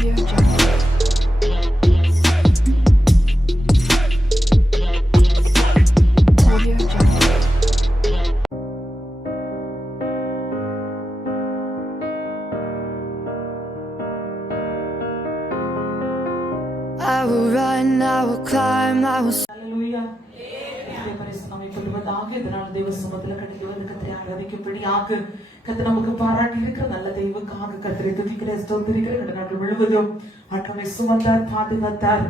Audio Jungle. Audio Jungle. I will run, I will climb, I will. Hallelujah. நம்மை கொள்வதாக இதனால் தெய்வ சமூகத்துல கட்டிடுவது கத்திரை ஆராதிக்கும்படியாக கத்து நமக்கு பாராட்டி இருக்கிற நல்ல தெய்வக்காக கத்திரை துதிக்கிற ஸ்தோத்திரிக்கிற கடந்த நாட்கள் முழுவதும் ஆட்களை சுமந்தார், பாதுகாத்தார்.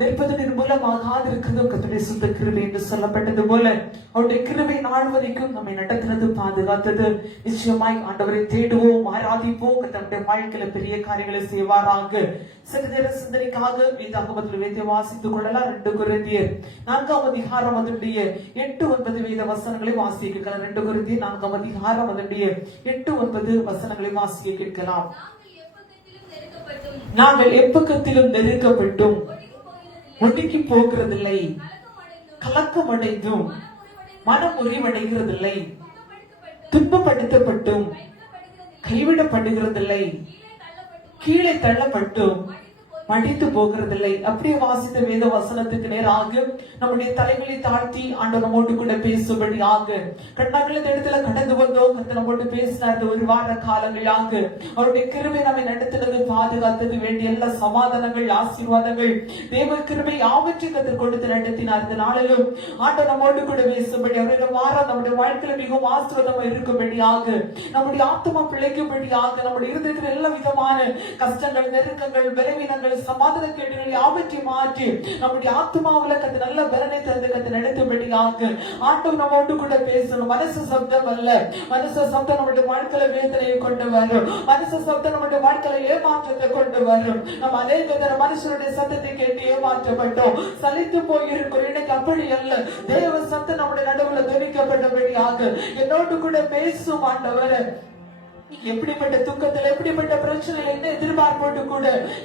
நிற்பதன் மூலமாக இருக்கிறதும் கத்துடைய சுத்த கிருபை என்று சொல்லப்பட்டது போல அவருடைய கிருபை நாள்வதைக்கும் நம்மை நடத்தினது, பாதுகாத்தது. நிச்சயமாய் ஆண்டவரை தேடுவோம், ஆராதிப்போம். நம்முடைய வாழ்க்கையில பெரிய காரியங்களை செய்வாராக. சிறு நேர சிந்தனைக்காக வேதாகமத்தில் வேத வாசித்துக் கொள்ளலாம். 2 கொரிந்தியர் 4ஆம் அதிகாரம் அதனுடைய 8-9 வேத வசனங்களை வாசிக்க கேட்கலாம். 2 கொரிந்தியர் 4ஆம் அதிகாரம் அதனுடைய 8-9 வசனங்களை வாசிக்க கேட்கலாம். நாங்கள் எப்பக்கத்திலும் நெருக்கப்பட்டும் ஒடுக்கி போகிறதில்லை, கலக்கம் அடைந்தும் மனம் முறிவடைகிறதில்லை, துன்பப்படுத்தப்பட்டும் கைவிடப்படுகிறதில்லை, கீழே தள்ளப்பட்டும் மடித்து போகிறதில்லை. அப்படியே வாசித்த வேத வசனத்துக்கு நேராக நம்முடைய தலைகளை தாழ்த்தி ஆண்டவர் நம்மோடு கூட பேசும்படியாக கண்ணாக்கள் இந்த இடத்துல கடந்து வந்தோம். கர்த்தர் நம்மோடு பேசினார். ஒரு வார காலங்களாக அவருடைய கிருபை நம்மை நடத்தினது, பாதுகாத்தது. வேண்டிய எல்லா சமாதானங்கள், ஆசீர்வாதங்கள், தேவ கிருபை யாவற்றையும் கர்த்தர் கொடுத்து நடத்தினார். இந்த நாளிலும் ஆண்டவர் நம்மோடு கூட பேசும்படி அவருடைய வாரம் நம்முடைய வாழ்க்கையில மிகவும் ஆசீர்வாதமா இருக்கும்படியாக, நம்முடைய ஆத்மா பிழைக்கும்படியாக, நம்முடைய இருந்திருக்கிற எல்லா விதமான கஷ்டங்கள், நெருக்கங்கள், பலவீனங்கள், சமாதான கேடுகளை யாவற்றை மாற்றி நம்முடைய ஆத்மாவுல கத்து நல்ல பலனை தந்து கத்து நடத்தும்படியாக ஆண்டவர் நம்மோடு கூட பேசணும். மனசு சப்தம் அல்ல, மனசு சப்தம் நம்முடைய வாழ்க்கையில வேதனையை கொண்டு வரும். மனசு சப்தம் நம்முடைய வாழ்க்கையில ஏமாற்றத்தை கொண்டு வரும். நம்ம அநேக தர மனுஷனுடைய சத்தத்தை கேட்டு ஏமாற்றப்பட்டோம், சலித்து போயிருக்கிறோம். எனக்கு அப்படி அல்ல. தேவ சத்தம் நம்முடைய நடுவுல தெரிவிக்கப்பட்டபடியாக என்னோடு கூட பேசும் ஆண்டவர். எப்படிப்பட்ட துக்கத்துல, எப்படிப்பட்ட பிரச்சனையில, என்ன எதிர்பார்ப்போடு கூட,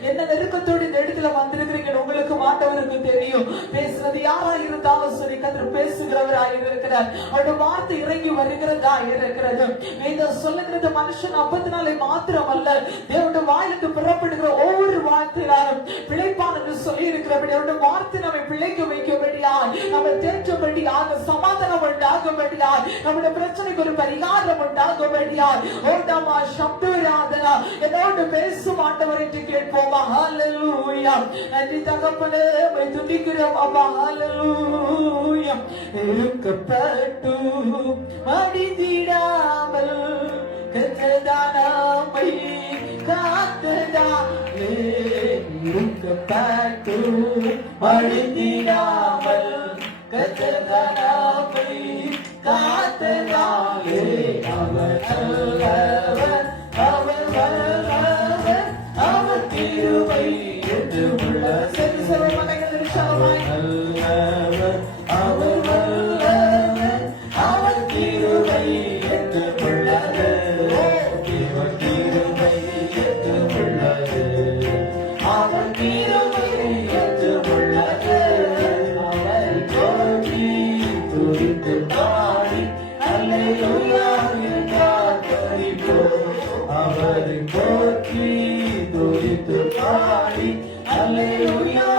என்ன நெருக்கத்தோடு இந்த இடத்துல வந்திருக்கிறீங்க உங்களுக்கு ஆண்டவருக்கு தெரியும். பேசுறது யாரா இருந்தாலும் சரி, கர்த்தர் பேசுகிறவராக இருக்கிறார். அவருடைய வார்த்தை இறங்கி வருகிறதா இருக்கிறது. வேதம் சொல்லுகிறது மனுஷன் அப்பத்தினாலே மாத்திரம் அல்ல, தேவனுடைய வாயிலுக்கு புறப்படுகிற ஒவ்வொரு வார்த்தையாலும் பிழைப்பான் என்று சொல்லி இருக்கிறபடி அவருடைய வார்த்தை நம்மை பிழைக்க வைக்கும்படியாய், நம்ம தேற்றபடியாக, சமாதானம் உண்டாகும்படியாய், நம்முடைய பிரச்சனைக்கு ஒரு பரிகாரம் உண்டாகும்படியாய் சப்தராதனா என்னோடு பேசும் ஆண்டவர் என்று கேட்போமா? ஹல்லேலூயா. நன்றி தகப்பனே, உம்மை துதிக்கிறோம் அப்பா. ஹல்லேலூயா. இருக்கப்பட்டு மடிந்திடாமல் கத்ததானாமை காத்ததாலே, இருக்கப்பட்டு மடிந்திடாமல் கத்ததானாமை காத்ததாலே, அவர் நல்லவர், அவர் வல்லவர், அவர் கிருபை என்றும் உள்ளது. சரி சர்வமனைகள் விசாலமாய் நல்லவர், அவர் வல்லவர், அவர் கிருபை என்றும் உள்ளது. அவர் கிருபை என்றும் உள்ளது, அவர் கிருபை என்றும் உள்ளது. அவரை போற்றி துதித்து பாடி அல்லேலூயா என்றார் பரிபூர். அவரை போற்றி துதித்து பாடி அல்லேலூயா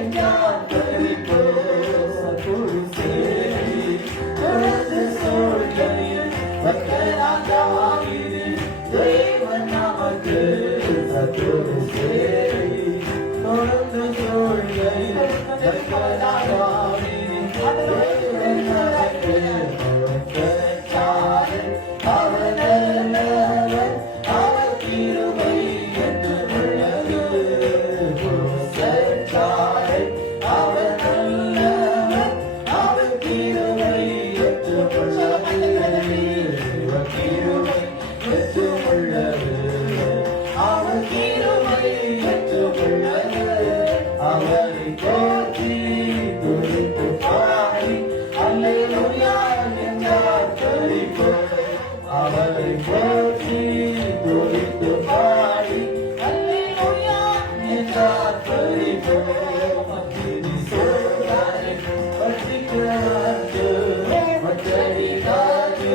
என்றார் பரிபூர். சத்துரு சேரி தொடர்ந்து சோழ்கையில் பக்தராகாவினே தேவன் நமக்கு. சத்துரு சேரி தொடர்ந்து சோழ்கையில் பக்தராகாவினே தேவன் நமக்கு. அவர் நல்லவர், அவர் கிருபை என்றும் உள்ளது. அவர் நல்லவர், அவர் கிருபை என்றும் உள்ளது. அவர் கிருபை என்றும் உள்ளது, அவர் கிருபை என்றும் உள்ளது. அவரை போற்றி துதித்து பாடி அல்லேலூயா என்றார் பரிபூர். அவரை போற்றி துதித்து பாடி அல்லேலூயா என்றார் பரிபூர். அக்கினி சோதனை பற்றிக்கிறது, பற்றினாது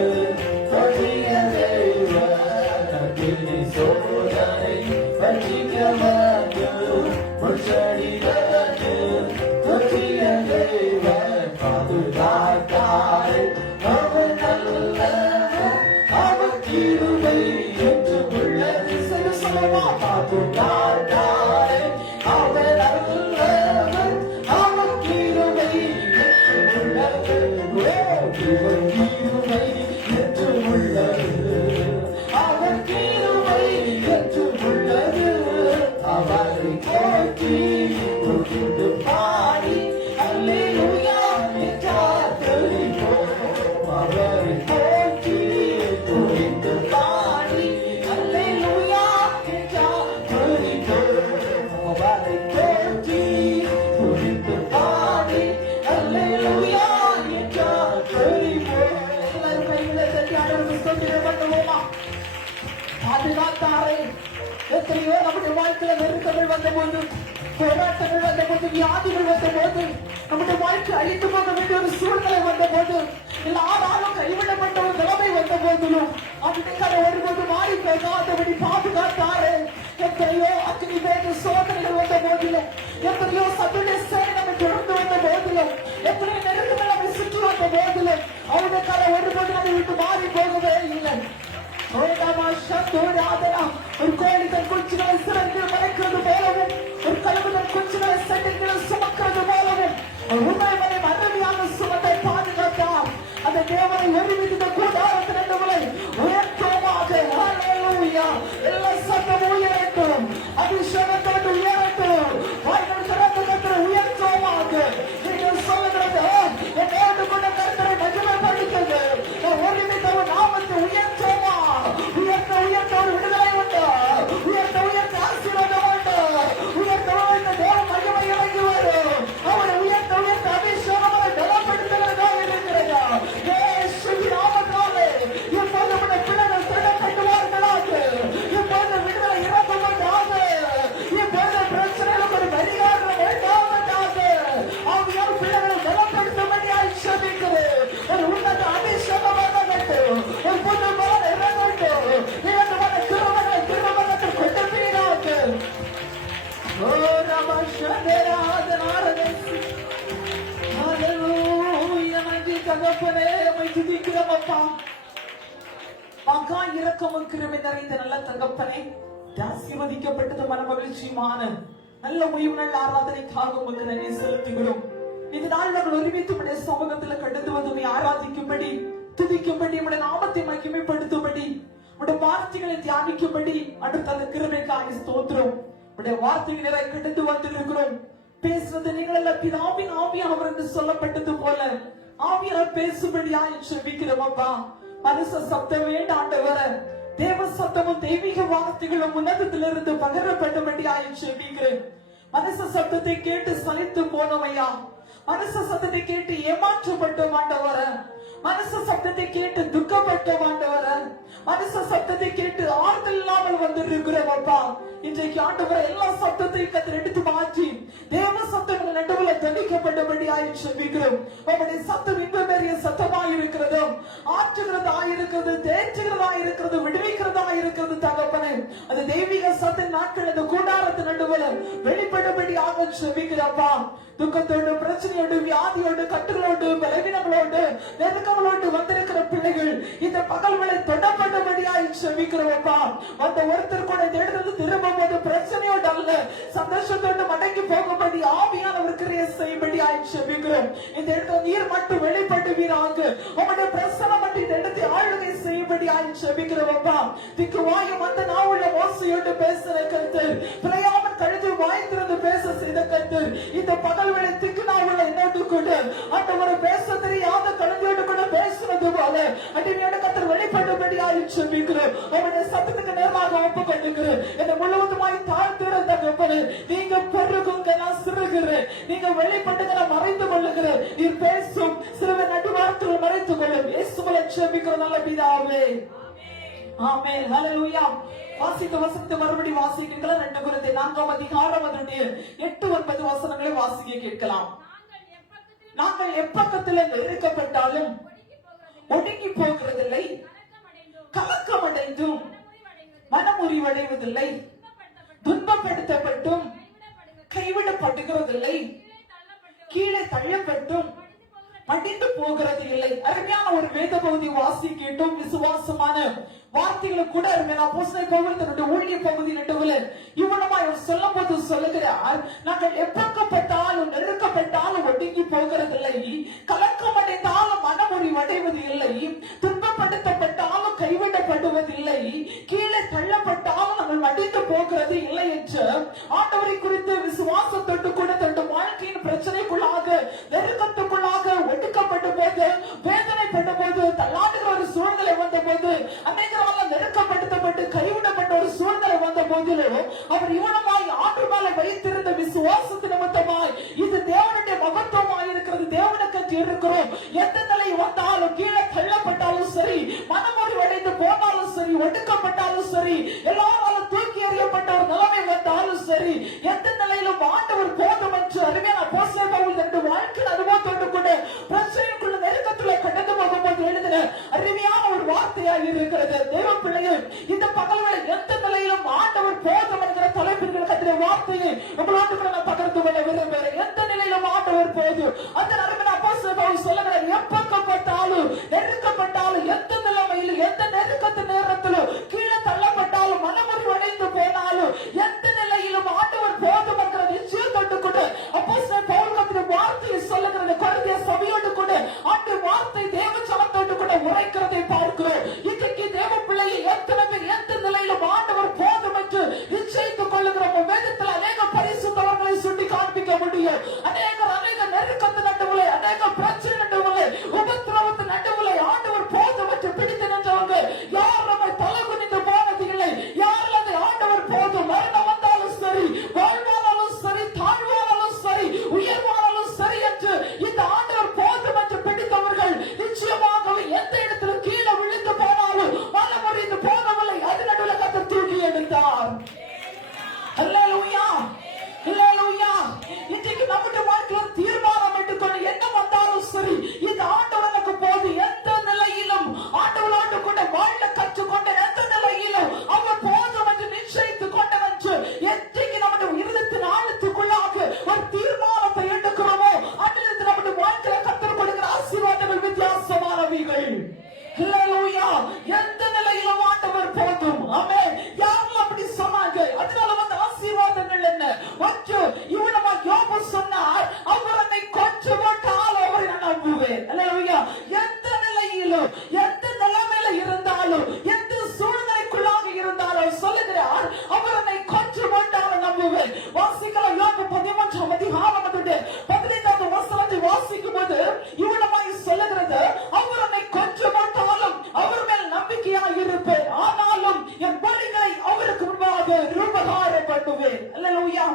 பற்றிய தேவன். அக்கினி சோதனை பற்றிக்கிறது, முச்சடிகளுக்கு தொக்கிய தேவன் பாதுகாத்தாரே. அவர் நல்லவர், அவர் கிருபை என்றும் உள்ளது. சொல்லமா பாதுகாத்தாரே. அவர் நல்லவர், அவர் கிருபை என்றும் உள்ளது. அவர் கிருபை என்றும் உள்ளது. அவர் கிருபை என்றும் உள்ளது. அவரை போற்றி துதித்து பாடி அல்லேலூயா என்றார் தெரிவோம். அவரை போற்றி துதித்து பாடி அல்லேலூயா என்றார் தெரிவோம். அவரை போற்றி துதித்து பாடி அல்லேலூயா என்றார் தெரிவோம். எல்லாரும் கைகளை தட்டி ஆண்டவருக்கு ஸ்தோத்திரம் பண்ணுவோமா? பாதுகாத்தாரே. எத்தனையோ நம்முடைய வாழ்க்கையில நெருக்கங்கள் வந்த போது, போராட்டங்கள் வந்த போது, வியாதிகள் வந்த போது, நம்முடைய வாழ்க்கை அழித்து போக வேண்டிய ஒரு சூழ்நிலை வந்த போது, எல்லாராலும் கைவிடப்பட்ட ஒரு நிலைமை வந்த போதிலும் அப்படிக்கான ஒருபோது மாறி போகாதபடி பாதுகாத்தாரே. எத்தனையோ அக்னி வேக சோதனைகள் வந்த போதிலும், எத்தனையோ சத்துடைய சேனை நம்மை தொடர்ந்து வந்த போதிலும், எத்தனையோ நெருக்கங்கள் நம்மை சுற்றி வந்த போதிலும் அவனுக்கான ஒருபோது நம்மை விட்டு மாறி போகவே இல்லை. ஒரு கோழி தன் குஞ்சுகளை சிறந்து மறைக்கிறது போலவும், ஒரு கழுகு தன் குஞ்சுகளை செடிகளை சுமக்கிறது போலவும், ஒரு உண்மையை மனைவியான சுமத்தை பாதுகாத்தார். அந்த தேவனை ஒருமித்த கூடாரத்தின் நடுவுலை உயர்த்தோமாக. ஹல்லேலூயா. எல்லா சத்தமும் உயரட்டும், அபிஷேகத்தோடு உயரட்டும், வாய்கள் திறந்து கர்த்தரை உயர்த்தோமாக. நீங்கள் சொல்லுகிறது என்னோடு கூட கர்த்தரை மகிமைப்படுத்துது. ஒருமித்த நாமத்தை உயர்த்தோமா? உயர்த்த உயர்த்த ஒரு விடுதலை உண்டு, உயர்த்த உயர்த்த ஆசீர்வாதம் உண்டு, உயர்த்த உயர்த்த தேவ மகிமை இறங்கி வரும். அவரை உயர்த்த உயர்த்த அபிஷேகம் அவரை பலப்படுத்துகிறதாக இருக்கிறது. இயேசுவின் நாமத்தினாலே இப்போது நம்முடைய பிள்ளைகள் திடப்படுவார்களாக. இப்போது விடுதலை இறங்குவதாக. இப்போது பிரச்சனைகளுக்கு ஒரு பரிகாரம் வேண்டாவதாக. ஆவியார் பிள்ளைகளை பலப்படுத்தும்படியாய் ஜெபிக்கிறேன். ஒரு உன்னத அபிஷேகம் வரட்டும், ஒரு புது பலன் இறங்கட்டும். இவர்களான கிருபைகளை கிருபைகளுக்கு கொடுப்பீராக. ஓ நம சதராதனாரதே. ஹல்லேலூயா. நன்றி தகப்பனே, உம்மை துதிக்கிறோம் அப்பா. மகா இரக்கமும் கிருபை நிறைந்த நல்ல தகப்பனே, ஆசீர்வதிக்கப்பட்டது மன மகிழ்ச்சியுமான நல்ல ஓய்வு நாள் ஆராதனைக்காக உமக்கு நன்றி செலுத்துகிறோம். இந்த நாள் நாங்கள் ஒருமித்து உடைய சமூகத்தில் கடந்து வந்து ஆராதிக்கும்படி, துதிக்கும்படி, உடைய நாமத்தை மகிமைப்படுத்தும்படி, உடைய வார்த்தைகளை தியானிக்கும்படி அடுத்த கிருபைக்காக ஸ்தோத்திரம். உடைய வார்த்தைகளை கடந்து வந்திருக்கிறோம். பேசுறது நீங்கள் எல்லாம் பிதாவின் ஆவியானவர் என்று சொல்லப்பட்டது போல ஆவியானவர் பேசும்படியாய் ஜெபிக்கிறோம் அப்பா. மனுஷ சப்தம் வேண்டாம் ஆண்டவரே. தேவ சத்தமும் தெய்வீக வார்த்தைகளும் உன்னதத்திலிருந்து பகிரப்பட்டபடியாய் ஜெபிக்கிறேன். மனுஷ சத்தத்தை கேட்டு சலித்து போனவையா, மனுஷ சத்தத்தை கேட்டு ஏமாற்றப்பட்ட ஆண்டவரே, மனுஷ சப்தத்தை கேட்டு துக்கப்பட்ட ஆண்டவரே, மனுஷ சப்தத்தை கேட்டு ஆறுதல் இல்லாமல் வந்திருக்கிறோம் அப்பா. இன்றைக்கு ஆண்டவரே எல்லா சப்தத்தையும் கத்தர் எடுத்து மாற்றி தேவ சத்தங்கள் நடுவில் தணிக்கப்பட்டபடியாய் ஜெபிக்கிறோம். உம்முடைய சத்தம் இன்பமேறிய சத்தமாய் இருக்கிறது, ஆற்றுகிறதாய் இருக்கிறது, தேற்றுகிறதாய் இருக்கிறது, விடுவிக்கிறதாய் இருக்கிறது தகப்பனே. அது தெய்வீக சத்த நாட்கள் இந்த கூடாரத்தின் நடுவில் வெளிப்படும்படியாக ஜெபிக்கிறப்பா. துக்கத்தோடு, பிரச்சனையோடு, வியாதியோடு, கட்டுகளோடு, பலவீனங்களோடு, நெருக்கங்களோடு வந்திருக்கிற பிள்ளைகள் இந்த பகல்களை தொடப்பட்டபடியாய் ஜெபிக்கிறோம்ப்பா. அந்த ஒருத்தர் கூட தேடுறது திரும்பும் போது பிரச்சனையோடு அல்ல, சந்தோஷத்தோடு மடங்கி போகும்படி ஆவியானவர் கிரியை செய்யும்படியாய் ஜெபிக்கிறோம். இந்த இடத்துல நீர் மட்டும் வெளிப்படுவீராக. உம்முடைய பிரசன்னம் மட்டும் இந்த இடத்தை ஆளுகை செய்யும்படியாய் ஜெபிக்கிறோம்ப்பா. திக்குவாயும் அந்த நாவுள்ள மோசையோடு பேசுற கர்த்தர், பிரயாமன் கழுது வாய்ந்திருந்து பேச செய்த கர்த்தர், இந்த பகல்களை திக்கு நாவுள்ள என்னோடு கூட அந்த ஒரு பேச தெரியாத கழுதையோடு கூட பேசுறது போல அடிமையோட கர்த்தர் வெளிப்படும்படியாய் ஜெபிக்கிறோம். உம்முடைய சத்தத்துக்கு நேரமாக ஒப்பு கொண்டுக்கிறேன். என்னை முழுவதுமாய் தாழ்த்துற தகப்பனே, நீங்க பெருகுங்க, நான் சிறுகிறேன். நீங்க வெளிப்பட்டுங்க, நான் மறைந்து கொள்ளுகிறேன். நீர் பேசும் சிறுவ நடுவாரத்தில் மறைத்துக் கொள்ளும். இயேசுவை ஜெபிக்கிறோம் நல்ல பிதாவே. ஆமென். ஹல்லேலூயா. வாசிக்க வசனத்தை மறுபடி வாசிக்கிறீங்களா? 2 கொரிந்தியர் 4ஆம் அதிகாரம் அதனுடைய 8-9 வசனங்களை வாசிக்க கேட்கலாம். நாங்கள் எப்பக்கத்தில் நெருக்கப்பட்டாலும் ஒடுங்கி போகிறதில்லை, கலக்கமடைந்தும் மனமுறிவடைவதில்லை, துன்பப்படுத்தப்பட்டும் தள்ளப்படுகிறதில்லை, கீழே தள்ளப்பட்டும் மடிந்து போகிறது இல்லை. அருமையான ஒரு வேத பகுதி வாசி கேட்டோம். விசுவாசமான வார்த்தைகளை கூட அருமையான அப்போஸ்தலன் பவுல் தன்னுடைய ஊழிய பகுதி நடுவில் இவ்வளவாய் அவர் சொல்லும் போது சொல்லுகிறார், நாங்கள் எப்பக்கப்பட்டாலும் நெருக்கப்பட்டாலும் ஒடுங்கி போகிறதில்லை, கலக்கம் அடைந்தாலும் மனமுறிவு அடைவது இல்லை, துன்பப்படுத்தப்பட்டாலும் கைவிடப்படுவதில்லை, கீழே தள்ளப்பட்டாலும் நாங்கள் மடிந்து போகிறது இல்லை என்று ஆண்டவரை குறித்து விசுவாசத்தோடு கூட தன்னுடைய வாழ்க்கையின் பிரச்சனைக்குள்ளாக நெருக்கத்துக்குள்ளாக ஒடுக்கப்பட்ட போது வேதனைப்பட்ட போது தள்ளாடுகிற ஒரு சூழ்நிலை வந்த போது அநேகரால நெருக்கப்படுத்தப்பட்டு கைவிடப்பட்ட ஒரு சூழ்நிலை வந்த போதிலும் அவர் இவனமாய் ஆண்டு மேல வைத்திருந்த விசுவாசத்து நிமித்தமாய் இது தேவனுடைய மகத்துவமாய் இருக்கிறது, தேவனுக்கு இருக்கிறோம், எந்த நிலை வந்தாலும் கீழே தள்ளப்பட்டாலும் சரி, மனமுறிவு அடைந்து போனாலும் சரி, ஒடுக்கப்பட்டாலும் சரி, எல்லாராலும் தூக்கி எறியப்பட்ட ஒரு நிலைமை வந்தாலும் சரி, எந்த நிலையிலும் ஆண்டவர் போதும் என்று அருமையான அப்போஸ்தலன் பவுல் தன்னுடைய வாழ்க்கையில் அனுபவத்தோடு கூட பிரச்சனைக்குள்ள நெருக்கத்துல கடந்து போகும்போது எழுதின அருமையான ஒரு வார்த்தையாக இருக்கிறது. தேவ பிள்ளைகள், இந்த பகல்களை எந்த நிலையிலும் ஆண்டவர் போதும் என்கிற தலைப்பிற்கு கத்திர வார்த்தையை உங்களோடு கூட நான் பகிர்ந்து கொள்ள விரும்புகிறேன். எந்த நிலையிலும் ஆண்டவர் போதும். அந்த அருமையான அப்போஸ்தலன் பவுல் சொல்லுகிறார், எப்பக்கப்பட்டாலும் நெருக்கப்பட்டாலும் எந்த நிலைமையிலும் எந்த நெருக்கத்து நேரத்திலும் கீழே தள்ளப்பட்டாலும் மனமுறிவு அடைந்து போனாலும் எந்த நிலையிலும் ஆண்டவர் போதும் என்கிற நிச்சயத்தோடு கூட அப்போஸ்தலன் பவுல் கத்திர வார்த்தையை சொல்லுகிறது. கொரிந்திய சபையோடு கூட அந்த வார்த்தை தேவ சனத்தோடு கூட உரைக்கிறதை பார்க்கிறோம். இன்றைக்கு தேவ பிள்ளையை எத்தனை பேர் எந்த நிலையிலும் ஆண்டவர் போதும் என்று நிச்சயித்துக் கொள்ளுகிறோம். வேதத்தில் அநேக பரிசுத்தவர்களை சுட்டி காண்பிக்க முடியும். அநேக நெருக்கத்து நடுவுல, அநேக பிரச்சனை நடுவுல, உபத்திரவத்து நடுவுல ஆண்டவர் போதும் என்று பிடித்து நின்றவங்க யார் நம்மை தலை குனிந்து போனது இல்லை. யாரில் அந்த ஆண்டவர் போதும், மரணம் வந்தாலும் சரி, வாழ்வானாலும் சரி, தாழ்வானாலும் சரி, உயர்வானாலும் சரி என்று இந்த ஆண்டவர் போதும் என்று பிடித்தவர்கள் நிச்சயமாகவே எந்த இடத்துல கீழே விழுந்து போனாலும் மனமுறிந்து போனவில்லை. அது நடுவில் கர்த்தர் தூக்கி எடுத்தார். அல்லேலூயா, அல்லேலூயா. இன்றைக்கு நம்முடைய வாழ்க்கையில் தீர்மானம் எடுத்துக்கொண்டு என்ன வந்தாலும் சரி, இந்த ஆண்டவர் எனக்கு போது. எந்த நிலையிலும் ஆண்டவரோடு கூட வாழ கற்றுக்கொண்ட எந்த நிலையிலும் அவர் போதும் என்று நிச்சயித்துக் கொண்டவன்று எத்தகைக்கு நம்முடைய இருதயத்தின் ஆழத்துக்குள்ளாக ஒரு தீர்மானத்தை எடுக்கிறோமோ அதிலிருந்து நம்முடைய வாழ்க்கையில கற்றுக் கொடுக்கிற ஆசீர்வாதங்கள் வித்தியாசமானவைகள். அல்லேலூயா. எந்த நிலையிலும் ஆண்டவர் போதும். ஆமென். யாரும் அப்படி சொன்னாங்க. அதனால வந்து ஆசீர்வாதங்கள் என்ன? ஒன்று, இவனமா யோபு சொன்னார், அவர் என்னை கொஞ்சம் போட்டால் அவரை நான் நம்புவேன். அல்லேலூயா. எந்த நிலையிலும் எந்த நிலைமையில இருந்தாலும் எந்த சூழ்நிலைக்குள்ளாக இருந்தாலும் சொல்லுகிறார், அவர் என்னை கொஞ்சம் போட்டால் நம்புவேன். வாசிக்கலாம் யோபு 13ஆம் அதிகாரம் 15வது வசனத்தை வாசிக்கும் போது இவனமாய் சொல்லுகிறது, அவர் என்னை கொஞ்சம் போட்டாலும் அவர் மேல் நம்பிக்கையாக இருப்பேன், ஆனாலும் என் வழிகளை அவருக்கு முன்பாக ரூபகாரம் பண்ணுவேன். அல்லேலூயா.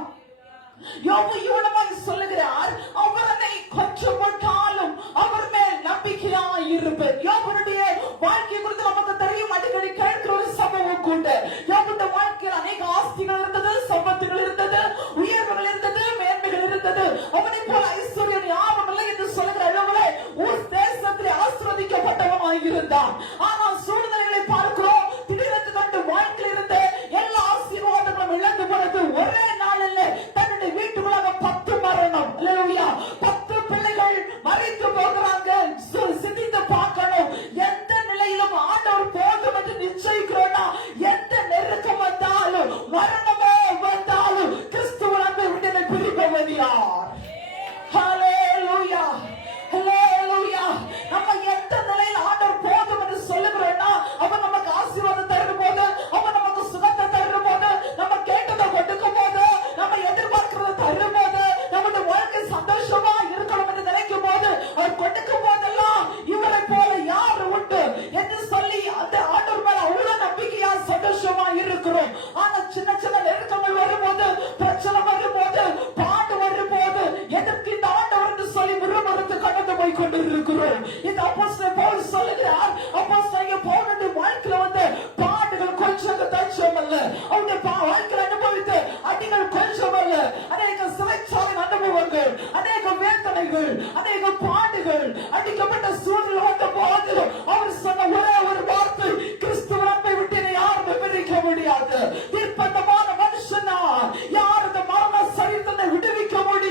யோபு இவனமாய் சொல்லுகிறார், அவர் என்னை கொஞ்சம் போட்டாலும் அவர் மேல் நம்பிக்கையாக இருப்பேன். யோபுடைய வாழ்க்கை குறித்து நமக்கு தெரியும், அடிக்கடி கேட்கிற ஒரு சம்பவம் கூட. யோபுடைய வாழ்க்கையில் அநேக ஆஸ்திகள் இருந்தது, சம்பத்துகள் இருந்தது, உயர்வுகள் இருந்தது, மேன்மைகள் இருந்தது. அவனை போல ஐஸ்வர்யம் யாரும் இல்லை என்று சொல்லுகிற அளவுல ஒரு தேசத்தில் ஆசீர்வதிக்கப்பட்டவனாய் இருந்தான். ஆனால் சூழ்நிலைகளை பார்க்கிறோம், திடீரென்று கண்டு வாழ்க்கையில் இருந்த எல்லா ஆசீர்வாதங்களும் இழந்து போனது. ஒரே நாளில் தன்னுடைய வீட்டுக்குள்ளாக 10 மரணம். அல்லேலூயா. 10 பிள்ளைகள் மறித்து போகிறாங்க. சிந்தித்து பார்க்கணும், எந்த நிலையிலும் ஆண்டவர் போதும் என்று நிச்சயிக்கிறோம்னா எந்த நெருக்கம் வந்தாலும் மரணமே வந்தாலும் கிறிஸ்துவின் அன்பை விட்டு பிரிப்பவர் யார்? ஹல்லேலூயா, ஹல்லேலூயா. நம்ம எந்த நிலையில் ஆண்டவர் போதும் என்று சொல்லுகிறோம்னா அவர் நமக்கு ஆசீர்வாதம் தரும் போது, அவர் நமக்கு சுகத்தை தரும் போது, நம்ம கேட்டதை கொடுக்கும் போது, நம்ம எதிர்பார்க்கிறத தரும் போது, நம்முடைய வாழ்க்கை சந்தோஷமா இருக்கணும் என்று நினைக்கும் போது, அவர் கொடுக்கும் போதெல்லாம் இவரை போல யார் உண்டு என்று சொல்லி அந்த ஆண்டவர் மேல அவ்வளவு நம்பிக்கையா சந்தோஷமா இருக்கிறோம். ஆனா சின்ன சின்ன நெருக்கங்கள் வரும்போது, பிரச்சனை வரும்போது, பாட்டு வரும்போது, எதற்கு இந்த ஆண்டவர் என்று சொல்லி முறுமுறுத்து கடந்து போய் கொண்டு இருக்கிறோம். இந்த அப்போஸ்தலன் பவுல் சொல்லுகிறார், அப்போஸ்தலன் பவுலுடைய வாழ்க்கையில வந்து பாடுகள் கொஞ்சம் தச்சம் அல்ல, அவருடைய வாழ்க்கையில் அனுபவித்த அடிகள் கொஞ்சம் அல்ல, அநேக சிறைச்சாலை அனுபவங்கள், அநேக வேதனைகள், அநேக பாடுகள், அடிக்கப்பட்ட சூழ்நிலை வந்த போது அவர் சொன்ன ஒரே ஒரு வார்த்தை, கிறிஸ்துவின் அன்பை விட்டு யாரும் பிரிக்க முடியாது. நிர்பந்தமான மனுஷனா யார் இந்த மரண சரீரத்தை விடுவிக்க முடியும்?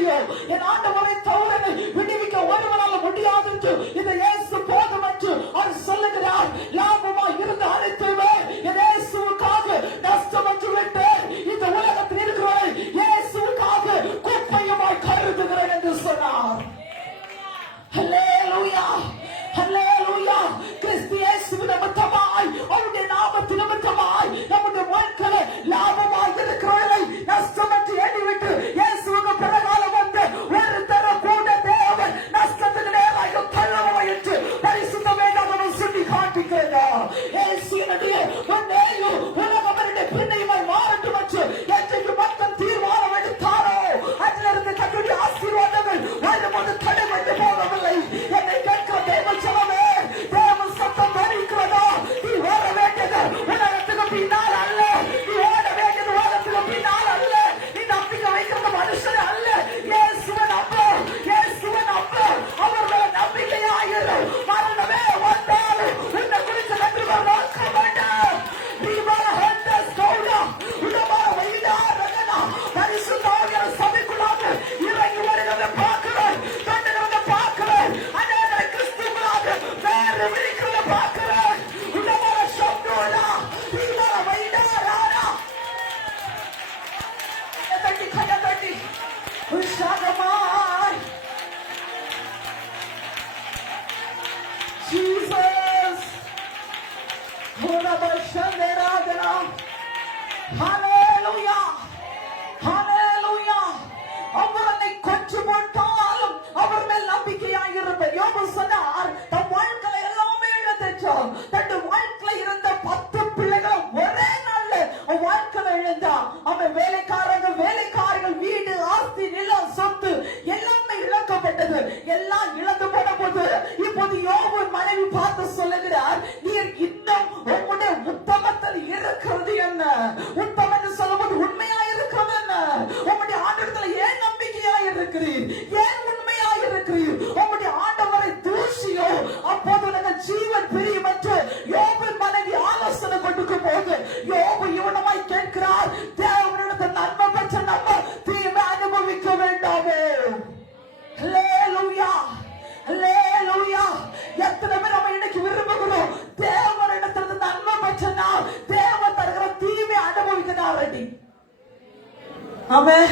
ஆமென்.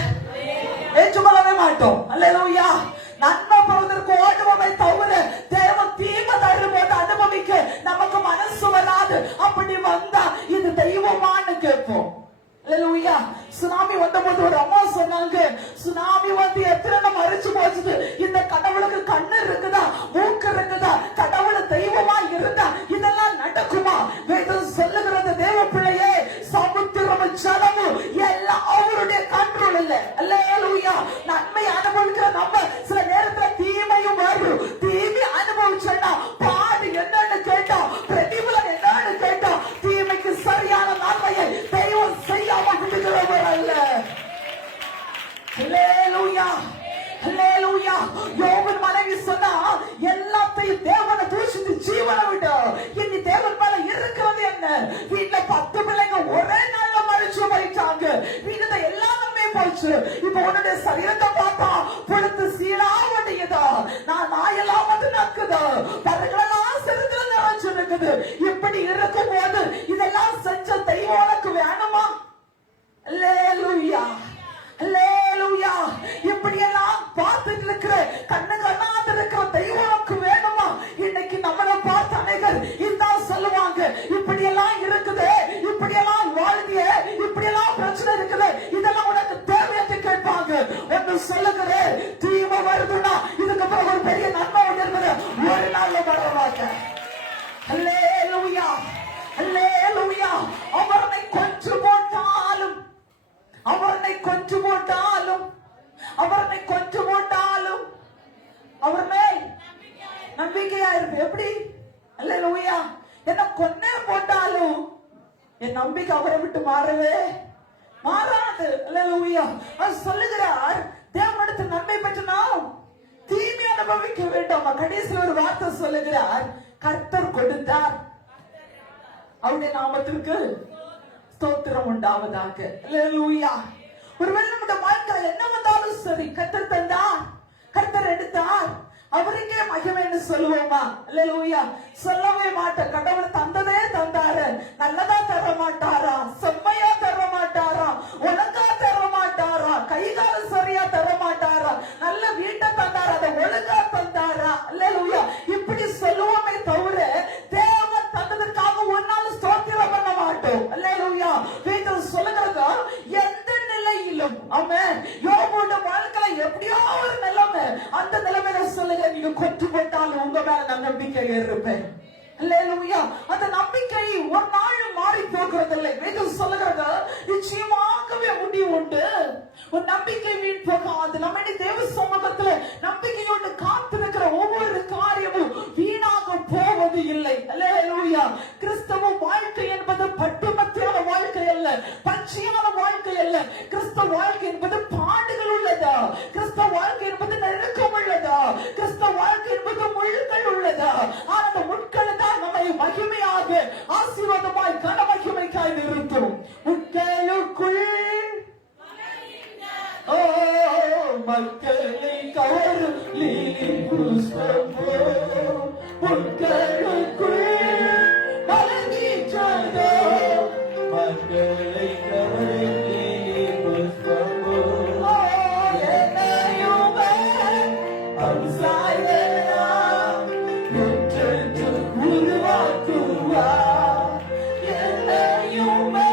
ஏற்றுக்கொள்ளவே மாட்டோம். அல்லேலூயா. நன்மை பெறுவதற்கு ஓடுவோமே தவிர தேவன் தீமை தரும்போது அனுபவிக்க நமக்கு மனசு வராது. அப்படி வந்தா இது தெய்வமானு கேட்போம். அல்லேலூயா. சுனாமி வந்தபோது ஒரு அம்மா சொன்னாங்க, சுனாமி வந்து எத்தனை மறைச்சு போச்சுது, இந்த கடவுளுக்கு கண்ணு இருக்குதா, மூக்கு இருக்குதா, கடவுள் தெய்வமா இருந்தா இதெல்லாம் நடக்குமா? வேதம் சொல்லுகிறது தேவ பிள்ளையே, சமுத்திரம் ஜலமும் எல்லாம் அவருடைய கண்ட்ரோல் இல்ல. அல்லேலூயா. நன்மை அனுபவிக்கிற நம்ம சில நேரத்துல தீமையும் வரும். தீமை அனுபவிச்சா பாடு என்னன்னு கேட்டா, பிரதிபலன் என்னன்னு கேட்டா, தீமைக்கு சரியான நன்மையை தெய்வம் செய்யாம விடுகிறவர் அல்ல. அல்லேலூயா. அல்லேலூயா. யோபின் மனைவி சொன்னா, எல்லாத்தையும் தேவனை தூஷித்து ஜீவனை விட்டு இனி தேவன் மேல இருக்கிறது என்ன? வீட்டுல 10 பிள்ளைங்க ஒரே நாள்ல மறிச்சு போயிட்டாங்க. வீட்டுல எல்லாமே போச்சு. இப்ப உன்னுடைய சரீரத்தை பார்த்தா பொழுது சீலா வண்டியதா, நாயெல்லாம் வந்து நக்குது, பறங்களெல்லாம் செருத்துல நிறைஞ்சிருக்குது. இப்படி இருக்கும் போது இதெல்லாம் செஞ்ச தெய்வம் உனக்கு வேணுமா? அல்லேலூயா. அல்லேலூயா. இப்படி எல்லாம் பார்த்துட்டு இருக்கிற கண்ணு கண்ணாத இருக்கிற தெய்வனுக்கு வேணுமா? இன்னைக்கு நம்மளை பார்த்து அனைவர் இதான் சொல்லுவாங்க, இப்படி எல்லாம் இருக்குது, இப்படி எல்லாம் வாழ்க்கைய, இப்படி எல்லாம் பிரச்சனை இருக்குது, இதெல்லாம் உனக்கு தேவையை கேட்பாங்க. ஒன்று சொல்லுகிறேன், தீமை வருதுன்னா இதுக்கு பிறகு ஒரு பெரிய நன்மை ஒன்று ஒரு நாள்ல வரவாங்க. அல்லேலூயா. அல்லேலூயா. அவரை கொஞ்சம் போட்டாலும், அவரை கொஞ்சம் போட்டாலும், அவரை கொஞ்சம் போட்டாலும் அவர் மேல் நம்பிக்கையா இருப்பு. எப்படி? அல்லேலூயா. என்ன கொன்னே போட்டாலும் என் நம்பிக்கை அவரை விட்டு மாறவே மாறாது. அல்லேலூயா. அவர் சொல்லுகிறார், தேவனிடத்தில் நன்மை பெற்று நாம் தீமை அனுபவிக்க வேண்டாம். கடைசியில் ஒரு வார்த்தை சொல்லுகிறார், கர்த்தர் கொடுத்தார், அவருடைய நாமத்திற்கு ஸ்தோத்திரம் உண்டாவதாக. அல்லேலூயா. ஒருவேளை நம்முடைய வாழ்க்கையில் என்ன வந்தாலும் சரி, கர்த்தர் தந்தார், கர்த்தர் எடுத்தார், அவருக்கே மகிமைன்னு சொல்லுவோமா? அல்லேலூயா. சொல்லவே மாட்டேன். கடவுள் தந்ததே தந்தாரு, நல்லதா தர மாட்டாரா, செம்மையா தர மாட்டாரா, ஒழுங்கா தர மாட்டாரா, கைகால சரியா தர மாட்டாரா, நல்ல வீட்டை தந்தாரா, அதை ஒழுங்கா தந்தாரா? அல்லேலூயா. இப்படி சொல்லுவோமே தவிர தேவன் தந்ததற்காக ஒரு நாள் ஸ்தோத்திரம் பண்ண மாட்டோம். அல்லேலூயா. வேதம் சொல்லுகிறது, எந்த நிலையிலும், ஆமென், யோபுடைய வாழ்க்கையில எப்படியோ ஒரு நிலைமை, அந்த நிலைமையில சொல்லுங்க, நீங்க கொண்டு போட்டாலும் உங்க மேல நான் நம்பிக்கை இருப்பேன். அல்லேலூயா. அந்த நம்பிக்கை ஒரு நாள் மாறி போகிறதில்லை. வேதம் சொல்லுகிறது, நிச்சயமாகவே முடிவு உண்டு, ஒரு நம்பிக்கை வீண் போகாது. நம்முடைய தேவ சமூகத்துல நம்பிக்கையோடு காத்திருக்கிற ஒவ்வொரு காரியமும் வீணாக போவது இல்லை. அல்லேலூயா. கிறிஸ்தவ வாழ்க்கை என்பது பட்டுமத்தியான வாழ்க்கை அல்ல, பச்சையான வாழ்க்கை அல்ல. கிறிஸ்தவ வாழ்க்கை என்பது பாடுகள் உள்ளதா, கிறிஸ்தவ வாழ்க்கை என்பது நெருக்கம் உள்ளதா, கிறிஸ்தவ வாழ்க்கை என்பது முள்ளுகள் உள்ளதா. ஆனா அந்த முட்கள் தான் நம்மை மகிமையாக, ஆசீர்வாதமாய், கன மகிமைக்காய் நிறுத்தும். முட்களுக்குள் மக்களை கவரும் லீலி புஷ்பமோ, முட்களுக்குள் மலர்கின்றதோ, மக்களை கவரும் லீலி புஷ்பமோ, என்னையுமே அம்சாயலாம் முற்றென்று உருவாக்குவார், என்னையுமே